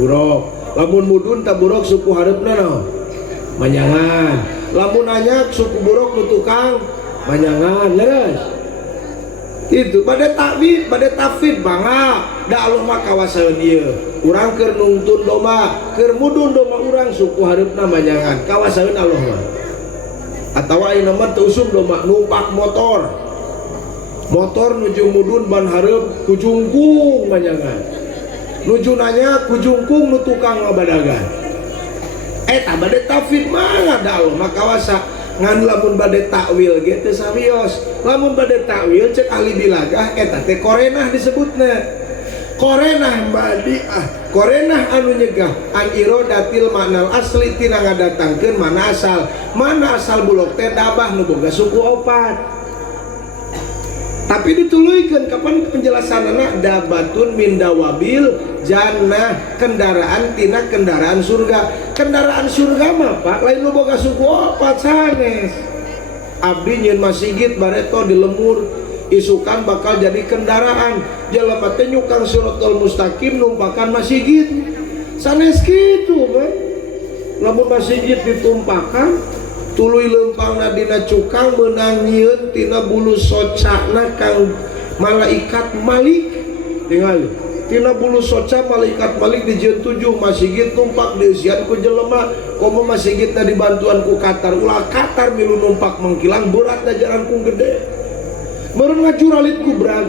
buruk lamun mudun tak buruk suku hareupna naon manyangan lamun anyak suku buruk nu tukang manyangan leres itu pada takwid pada tafid bangga da Allah mah kawasaeun ieu urang keur nungtun domba keur mudun domba urang suku hareupna manyangan kawasaeun Allah mah atawa ayeuna mah teu usum domba numpak motor nuju mudun ban hareup ku jungkung manyangan nuju nanya ku jungkung nu tukang ngabadagan eta bade tafid mah da Allah mah kawasa ngan lamun bade takwil ge teu sarios lamun bade takwil cek ahli bilagah eta teh korenah disebutna korenah badi korenah anu nyegah an irodatil maknal asli tina ngadatangkeun mana asal bulok teh dabah nu boga suku opat tapi dituluykeun kapan penjelasanana dabatun min dawabil jannah kendaraan tina kendaraan surga mah Pak lain nu boga suku opat sanes abdi nyeun masigit bareto di lemur isukan bakal jadi kendaraan jelema teh nyukang siratal mustaqim numpakan masigit sanes kitu Pak lamun masigit ditumpakan tuluy leumpangna dina cukang meunang nyieun tina bulu socana kang malaikat Malik ningali tina bulu soca malaikat Malik dijieun 7 masigit numpak dieusian ku jelema komo masigitna dibantuan ku Qatar ulah Qatar milu numpak mengkilang beratna jarangkung gede meureun ngajuralit ku berat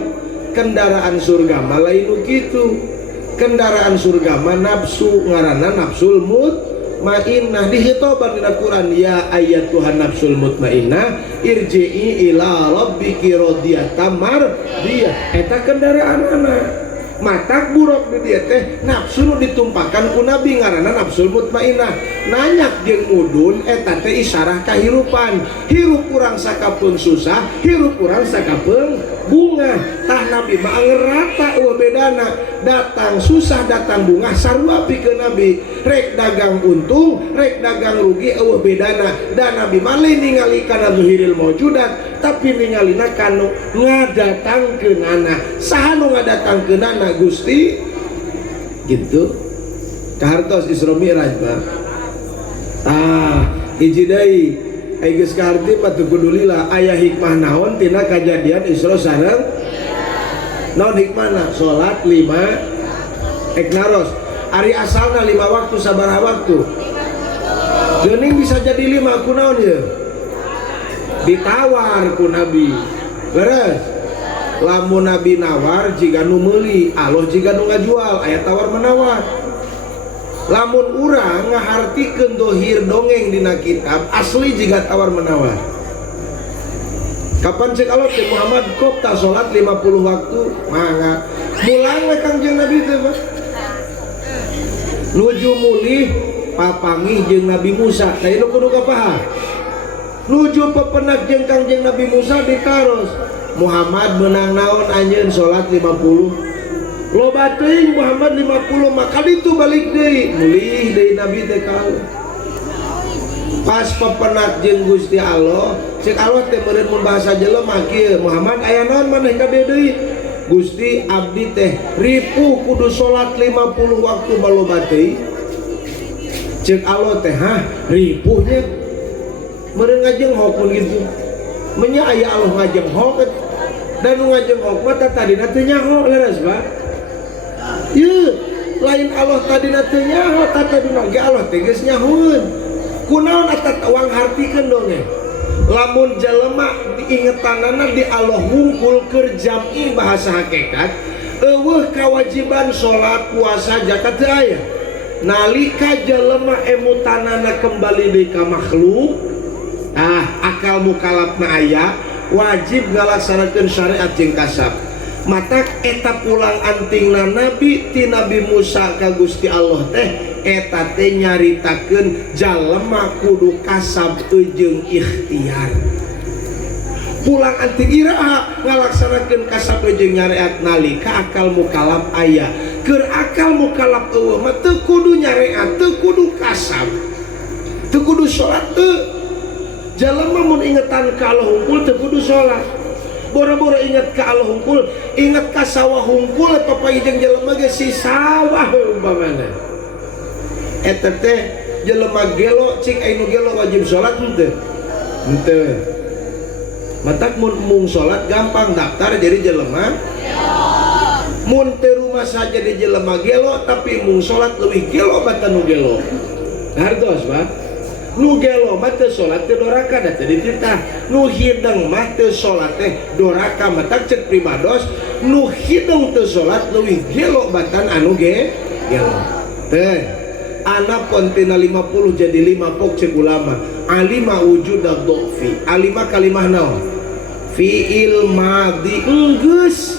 kendaraan surga mah lain nu kitu kendaraan surga mah nafsu ngaranna nafsul mutmainnah dihitoban dina Quran ya ayyatuhan nafsul mutmainnah irji'i ila rabbiki radiyatan mardiyah eta kendaraanana matak buruk di dia teh nafsu nu ditumpakan ku Nabi ngaranna nafsul mutmainnah nanyak jeung mudun eta teh isyarah kahirupan hirup urang sakapeung susah hirup urang sakapeung bunga tah Nabi mah ngerata eueuh bedana datang susah datang bunga sarua pikeun Nabi rek dagang untung rek dagang rugi eueuh bedana da Nabi mah lain ningali kana zuhiril maujudat tapi ningalina kanu ngadatangkeunana saha nu ngadatangkeunana Gusti gitu kahartos Isra Mi'raj Pak hiji deui aya geus kaharti mah teu kudu lila aya hikmah naon tina kajadian Isra sareng naon hikmahna salat 5 naros ari asalna 5 waktu sabaraha waktu geuning bisa jadi 5 kunaon ye ditawar ku Nabi beres lamun Nabi nawar jika nu meuli Allah jika nu ngajual aya tawar menawar lamun urang ngahartikeun dohir dongeng dina kitab asli jika tawar menawar kapan cek Allah teh Muhammad kop ta salat 50 waktu mangga mulang we Kangjeng Nabi teh nuju mulih papangih jeung Nabi Musa da ieu kudu kapahar nuju pepenak jeung Kangjeng Nabi Musa ditaros Muhammad menang naon anjeun salat 50 loba teuing Muhammad 50 maka ditu balik deui mulih deui Nabi teh kaul pas pepenak jeung Gusti Allah cek Allah teh meureun mun bahasa jelema kieu Muhammad aya naon maneh ka dieu deui Gusti abdi teh ripuh kudu salat 50 waktu baloba teuing cek Allah teh ripuhnya meureun ngajenghok mun kitu menya aya Allah ngajenghok dan ngajenghok mah tadina teu nyaho leres Pak ieu lain Allah tadina teu nyaho tadina ge Allah teh geus nyahoeun kunaon eta wang hartikeun dongeng lamun jelema diingetanana di Allah hungkul keur jam'i bahasa hakikat eueuh kewajiban salat puasa zakat teu aya nalika jelema emutanana kembali deui ka makhluk akal mukalafna aya wajib ngalaksanakeun syariat jeung kasab matak eta pulang antingna Nabi ti Nabi Musa ka Gusti Allah teh eta teh nyaritakeun jalema kudu kasab jeung ikhtiar pulang anting iraha ngalaksanakeun kasab jeung nyariat nalika akal mukalaf aya keur akal mukalaf eueuh mah teu kudu nyariat teu kudu kasab teu kudu salat teu jalema mun ingetan ka Allah hungkul teu kudu salat boro-boro inget ka Allah hungkul ingat ka sawah hungkul papaideng jelema ge si sawah umpamana eta teh jelema gelo cik anu gelo wajib salat henteu matak mun salat gampang daftar jadi jelema mun teu rumasa jadi jelema gelo tapi mun salat leuwih gelo batan nu gelo hartos Pak nu gelo mah teu salat teu doraka da teu dititah nu hideng mah teu salat teh doraka matak cek primados nu hideng teu salat leuwih gelo batan anu gelo teh anak kontina 50 jadi 5 pok cek ulama alima wujud ad-dhafi alima kalimah naon fi'il madhi geus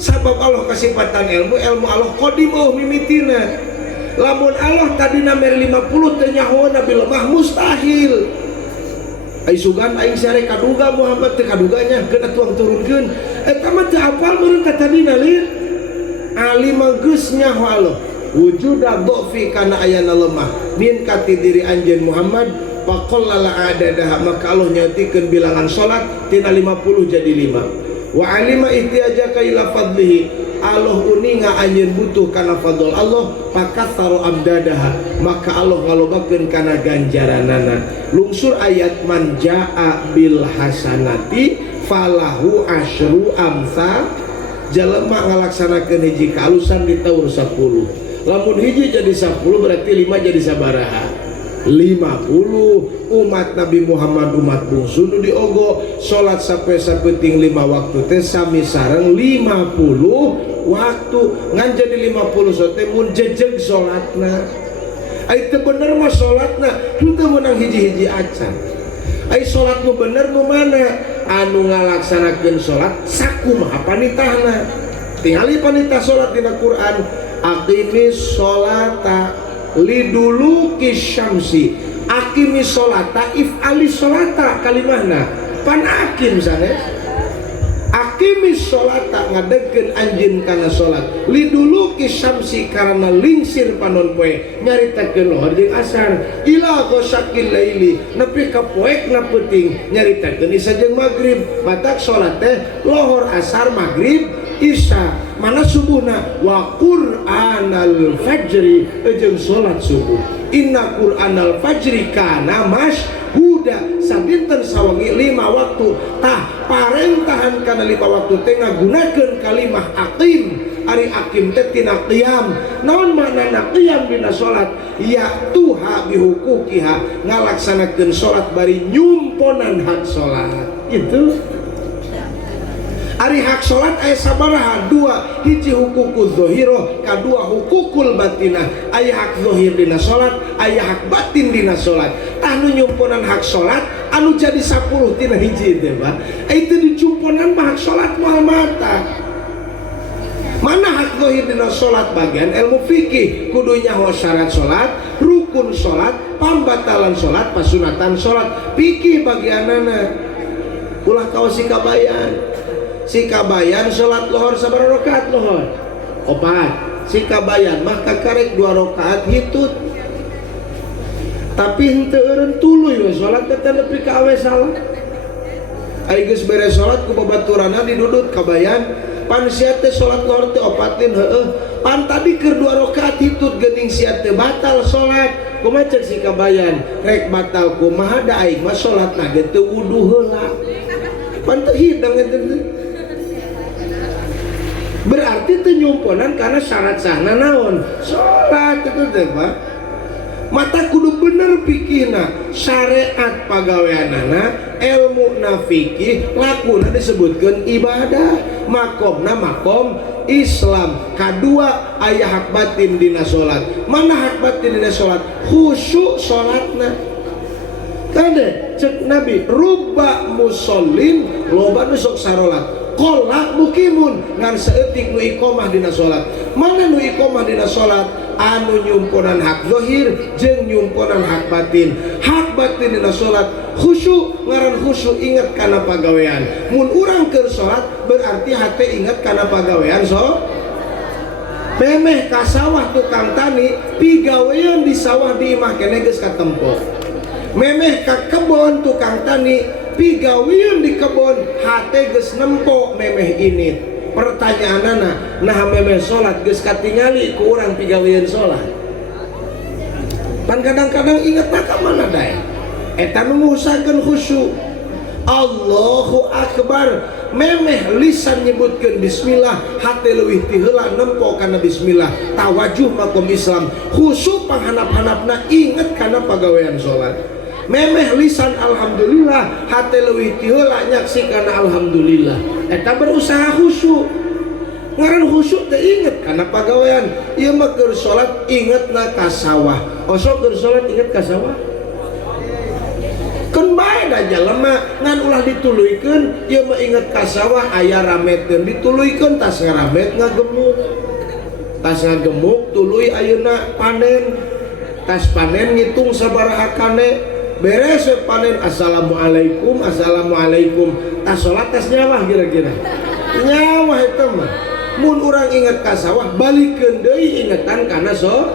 sabab Allah kasipatan ilmu Allah qadim mimitina lamun Allah tadi nomor 50 teh nyaho nabi lemah mustahil ai sugan aing sare kaduga Muhammad teh kaduganya keun atuang turunkeun eta mah teu apal meureun ka tadina lieur alima geus nyaho Allah wujud ad-dhafi kana ayana lemah min kati diri anjeun Muhammad faqallala adadaha maka Allah nyautikeun bilangan salat tina 50 jadi 5 wa alima ihtiyajaka ila fadlihi Allah uninga anjeun butuh kana fadl Allah pakatsaru amdadaha maka Allah ngalobakeun kana ganjaranana lungsur ayat man jaa bil hasanati falahu asyru amsa jalema ngalaksanakeun hiji kalusan di taur 10 lamun hiji jadi 10 berarti 5 jadi sabaraha 50 umat Nabi Muhammad umat bungsu nu diogo salat sampai sapeting 5 waktu teh sami sareng 50 waktu ngan jadi 50 sote mun jejeg salatna ai teu bener mah salatna henteu meunang hiji-hiji acan ai salat nu bener nu mana anu ngalaksanakeun salat sakumaha panitahna tingali panitah salat dina Quran aqimis sholata liduluki syamsi akimi sholata if'ali sholata kalimahna pan akim sanes akimi sholata ngadegkeun anjeun kana sholat liduluki syamsi karena lingsir panon poe nyaritakeun lohor jeung asar ila ghosakil laili nepi ka poekna peuting nyaritakeun isya jeung magrib batak sholat teh lohor asar magrib isya mana subuhna wa qur'anal fajri jeung salat subuh inna qur'anal fajri kana mashhuda sadinten sawangi 5 waktu tah parentahan kana 5 waktu teh ngagunakeun kalimah aqim ari aqim teh tina qiyam naon maknana qiyam dina salat ya tuha bihuquqiha ngalaksanakeun salat bari nyumponan hak salat itu ari hak salat aya sabaraha 2 hiji hukukul zahirah kadua hukukul batinah aya hak zahir dina salat aya hak batin dina salat anu nyumponan hak salat anu jadi 10 tina hiji teh Pak itu dicumponan hak salat moal mata mana hak zahir dina salat bagian ilmu fikih kudu nyaho syarat salat rukun salat pambatalan salat pasunatan salat fikih bagianana ulah kaos si kabayan salat lohor sabaraha rakaat lohor 4 si kabayan mah kakarek 2 rakaat hitut tapi henteu eureun tuluy we salat teh nepi ka awe salat ai geus beres salat ku babaturanna didudut kabayan pan sia teh salat lohor teh opatin heueuh pan tadi keur 2 rakaat hitut geuning sia teh batal salat kumaha cek si kabayan rek batal kumaha da aing mah salatna ge teu wudu heula pan teu hidang ente berarti itu nyumponan karena syarat sahna naon salat itu teh Pak mata kudu bener pikirna syariat pagaweanana ilmu fikih lakuna disebutkeun ibadah makomna makom Islam kadua aya hak batin dina salat mana hak batin dina salat khusyuk salatna kade cek Nabi rubba musallin loba nu sok sarolat kolak mukimun ngan seetik nu iqomah dina salat mana nu iqomah dina salat anu nyumponan hak zahir jeung nyumponan hak batin dina salat khusyuk ngaran khusyuk inget kana pagawean mun urang keur salat berarti hate inget kana pagawean so memeh ka sawah tukang tani pigawean di sawah di imah keneh geus katempo memeh ka kebon tukang tani pigawean di kebon hate geus nempo memeh ini Pertanyaanana, nah meme salat geus katingali ku urang pigawean salat. Pan kadang-kadang inget ka mana dae? Eta nu ngusahakeun khusyuk. Allahu Akbar, memeh lisan nyebutkeun bismillah, hate leuwih ti heula nempo kana bismillah, tawajuh makom Islam, khusyuk panghanap-hanapna inget kana pagawean salat. Memeh lisan alhamdulillah, hate leuwih ti heula nyaksi kana alhamdulillah. Eta berusaha khusyuk. Ngaran khusyuk teh inget kana pagawean. Ieu mah keur salat ingetna ka sawah. Osok keur salat inget ka sawah. Kan bae da jalema ngan ulah dituluykeun, ieu mah inget ka sawah aya rametkeun, dituluykeun tas ngaramet ngagemuk. Tas ngagemuk tuluy ayeuna panen. Tas panen ngitung sabaraha kane. Beres panen assalamualaikum, assalamualaikum. Tas salat tas nyawah kira-kira. Nyawah eta mah. Mun urang inget ka sawah balikeun deui ingetan kana sok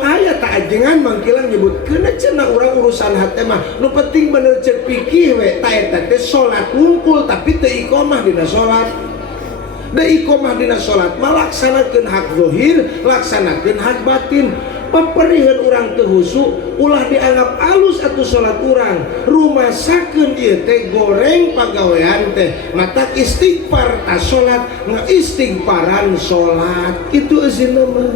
aya tak ajengan mangkilang nyebutkeun cenah urang urusan hate mah nu penting bener ceuk pikih we ta eta teh salat wungkul tapi teu iqomah dina salat. Da iqomah dina salat mah laksanakeun hak zahir, laksanakeun hak batin. Paperiheun urang teu khusyuk ulah dianggap alus atuh salat urang. Rumasakeun ieu teh goreng pagawean teh. Matak istighfar ta salat, ngaistighfaran salat. Kitu eusina mah.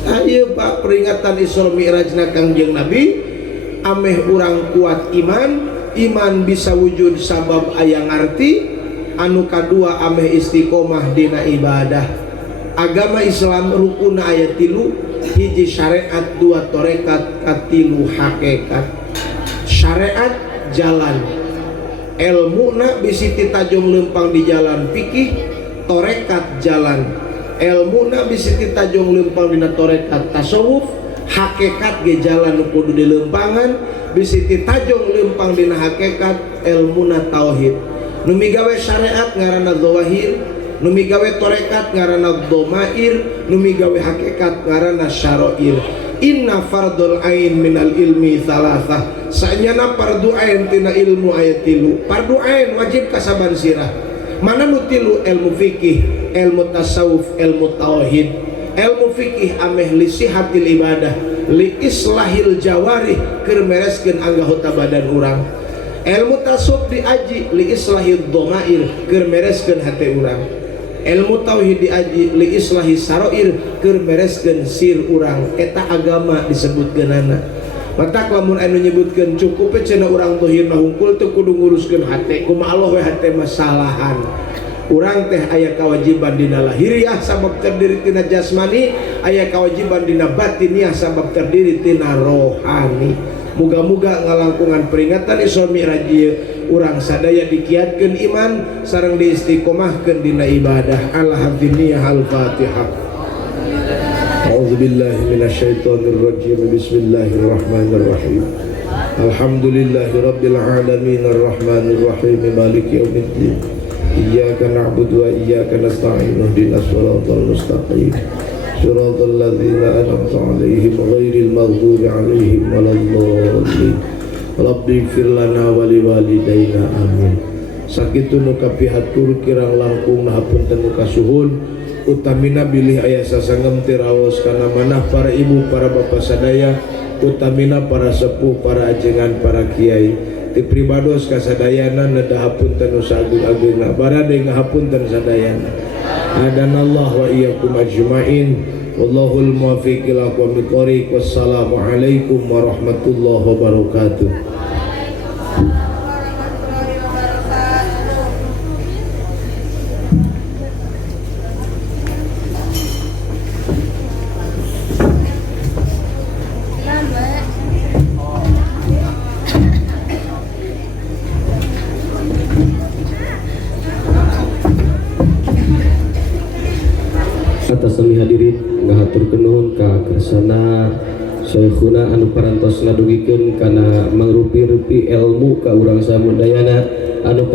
Ayo Pak peringatan Isra Mi'rajna Kangjeng Nabi, ameh urang kuat iman bisa wujud sabab aya ngarti, anu kadua ameh istiqomah dina ibadah. Agama Islam rukun aya 3, hiji syariat, 2 torekat, 3 hakikat. Syariat jalan, ilmuna bisi titajong lempang di jalan fikih, torekat jalan, ilmuna bisi titajong lempang dina torekat tasawuf, hakikat ge jalan nu kudu dilempangan, bisi titajong lempang dina hakikat ilmuna tauhid. Nu migawe syariat ngaranna zawahir, nu migawe torekat ngaranna domair, nu migawe hakikat ngaranna syara'ir. Inna fardul ain minal ilmi salasah, sanyana fardu ain tina ilmu aya 3. Fardu ain wajib kasaban sirah. Mana nu 3? Ilmu fikih, ilmu tasawuf, ilmu tauhid. Ilmu fikih ameh li sihatil ibadah, li islahil jawarih, keur mereskeun anggota badan urang. Ilmu tasawuf diaji li islahil domair, keur mereskeun hate urang. Ilmu tauhid diaji li islahi saroir, keur mereskeun sir urang. Eta agama disebutkeunana. Matak lamun anu nyebutkeun cukup cenah urang zahirna hungkul teu kudu nguruskeun hate, kumaha Allah we hate masalahan. Urang teh aya kewajiban dina lahiriah sabab terdiri tina jasmani, aya kewajiban dina batiniah sabab terdiri tina rohani. Muga-muga ngalangkungan peringatan Isra Mi'raj ieu urang sadaya dikiatkeun iman sareng diistiqomahkeun dina ibadah. Al-Hamdulillah. Al-Fatihah. A'udzubillahi minasyaitonir rajim. Bismillahirrahmanirrahim. Alhamdulillahirabbil alamin arrahmanir rahim maliki yaumiddin. Iyyaka na'budu wa iyyaka nasta'in ihdinas siratal mustaqim. Siratal ladzina an'amta 'alaihim ghairil maghdubi 'alaihim waladdallin. Rabbi ighfir lana wa liwalidayna amin. Sakitu nu kapihatur kirang langkung hapunten nu kasuhun, utamina bilih aya sasangem tiraos kana manah para ibu para bapak sadaya, utamina para sepuh para ajengan para kiai. Ti pribados kasadayana nedah hapunten nu sagung-agungna, barade ngahapunten sadayana. Adanallah wa iyyakum ajmain. Wallahul muwaffiq ila aqwamit thoriq. Wassalamu alaikum warahmatullahi wabarakatuh. Atas sami hadirin ngahaturkeun nuhun ka kersana Syekhuna anu parantos ngadugikeun kana mangrupi-rupi ilmu ka urang samudayana anu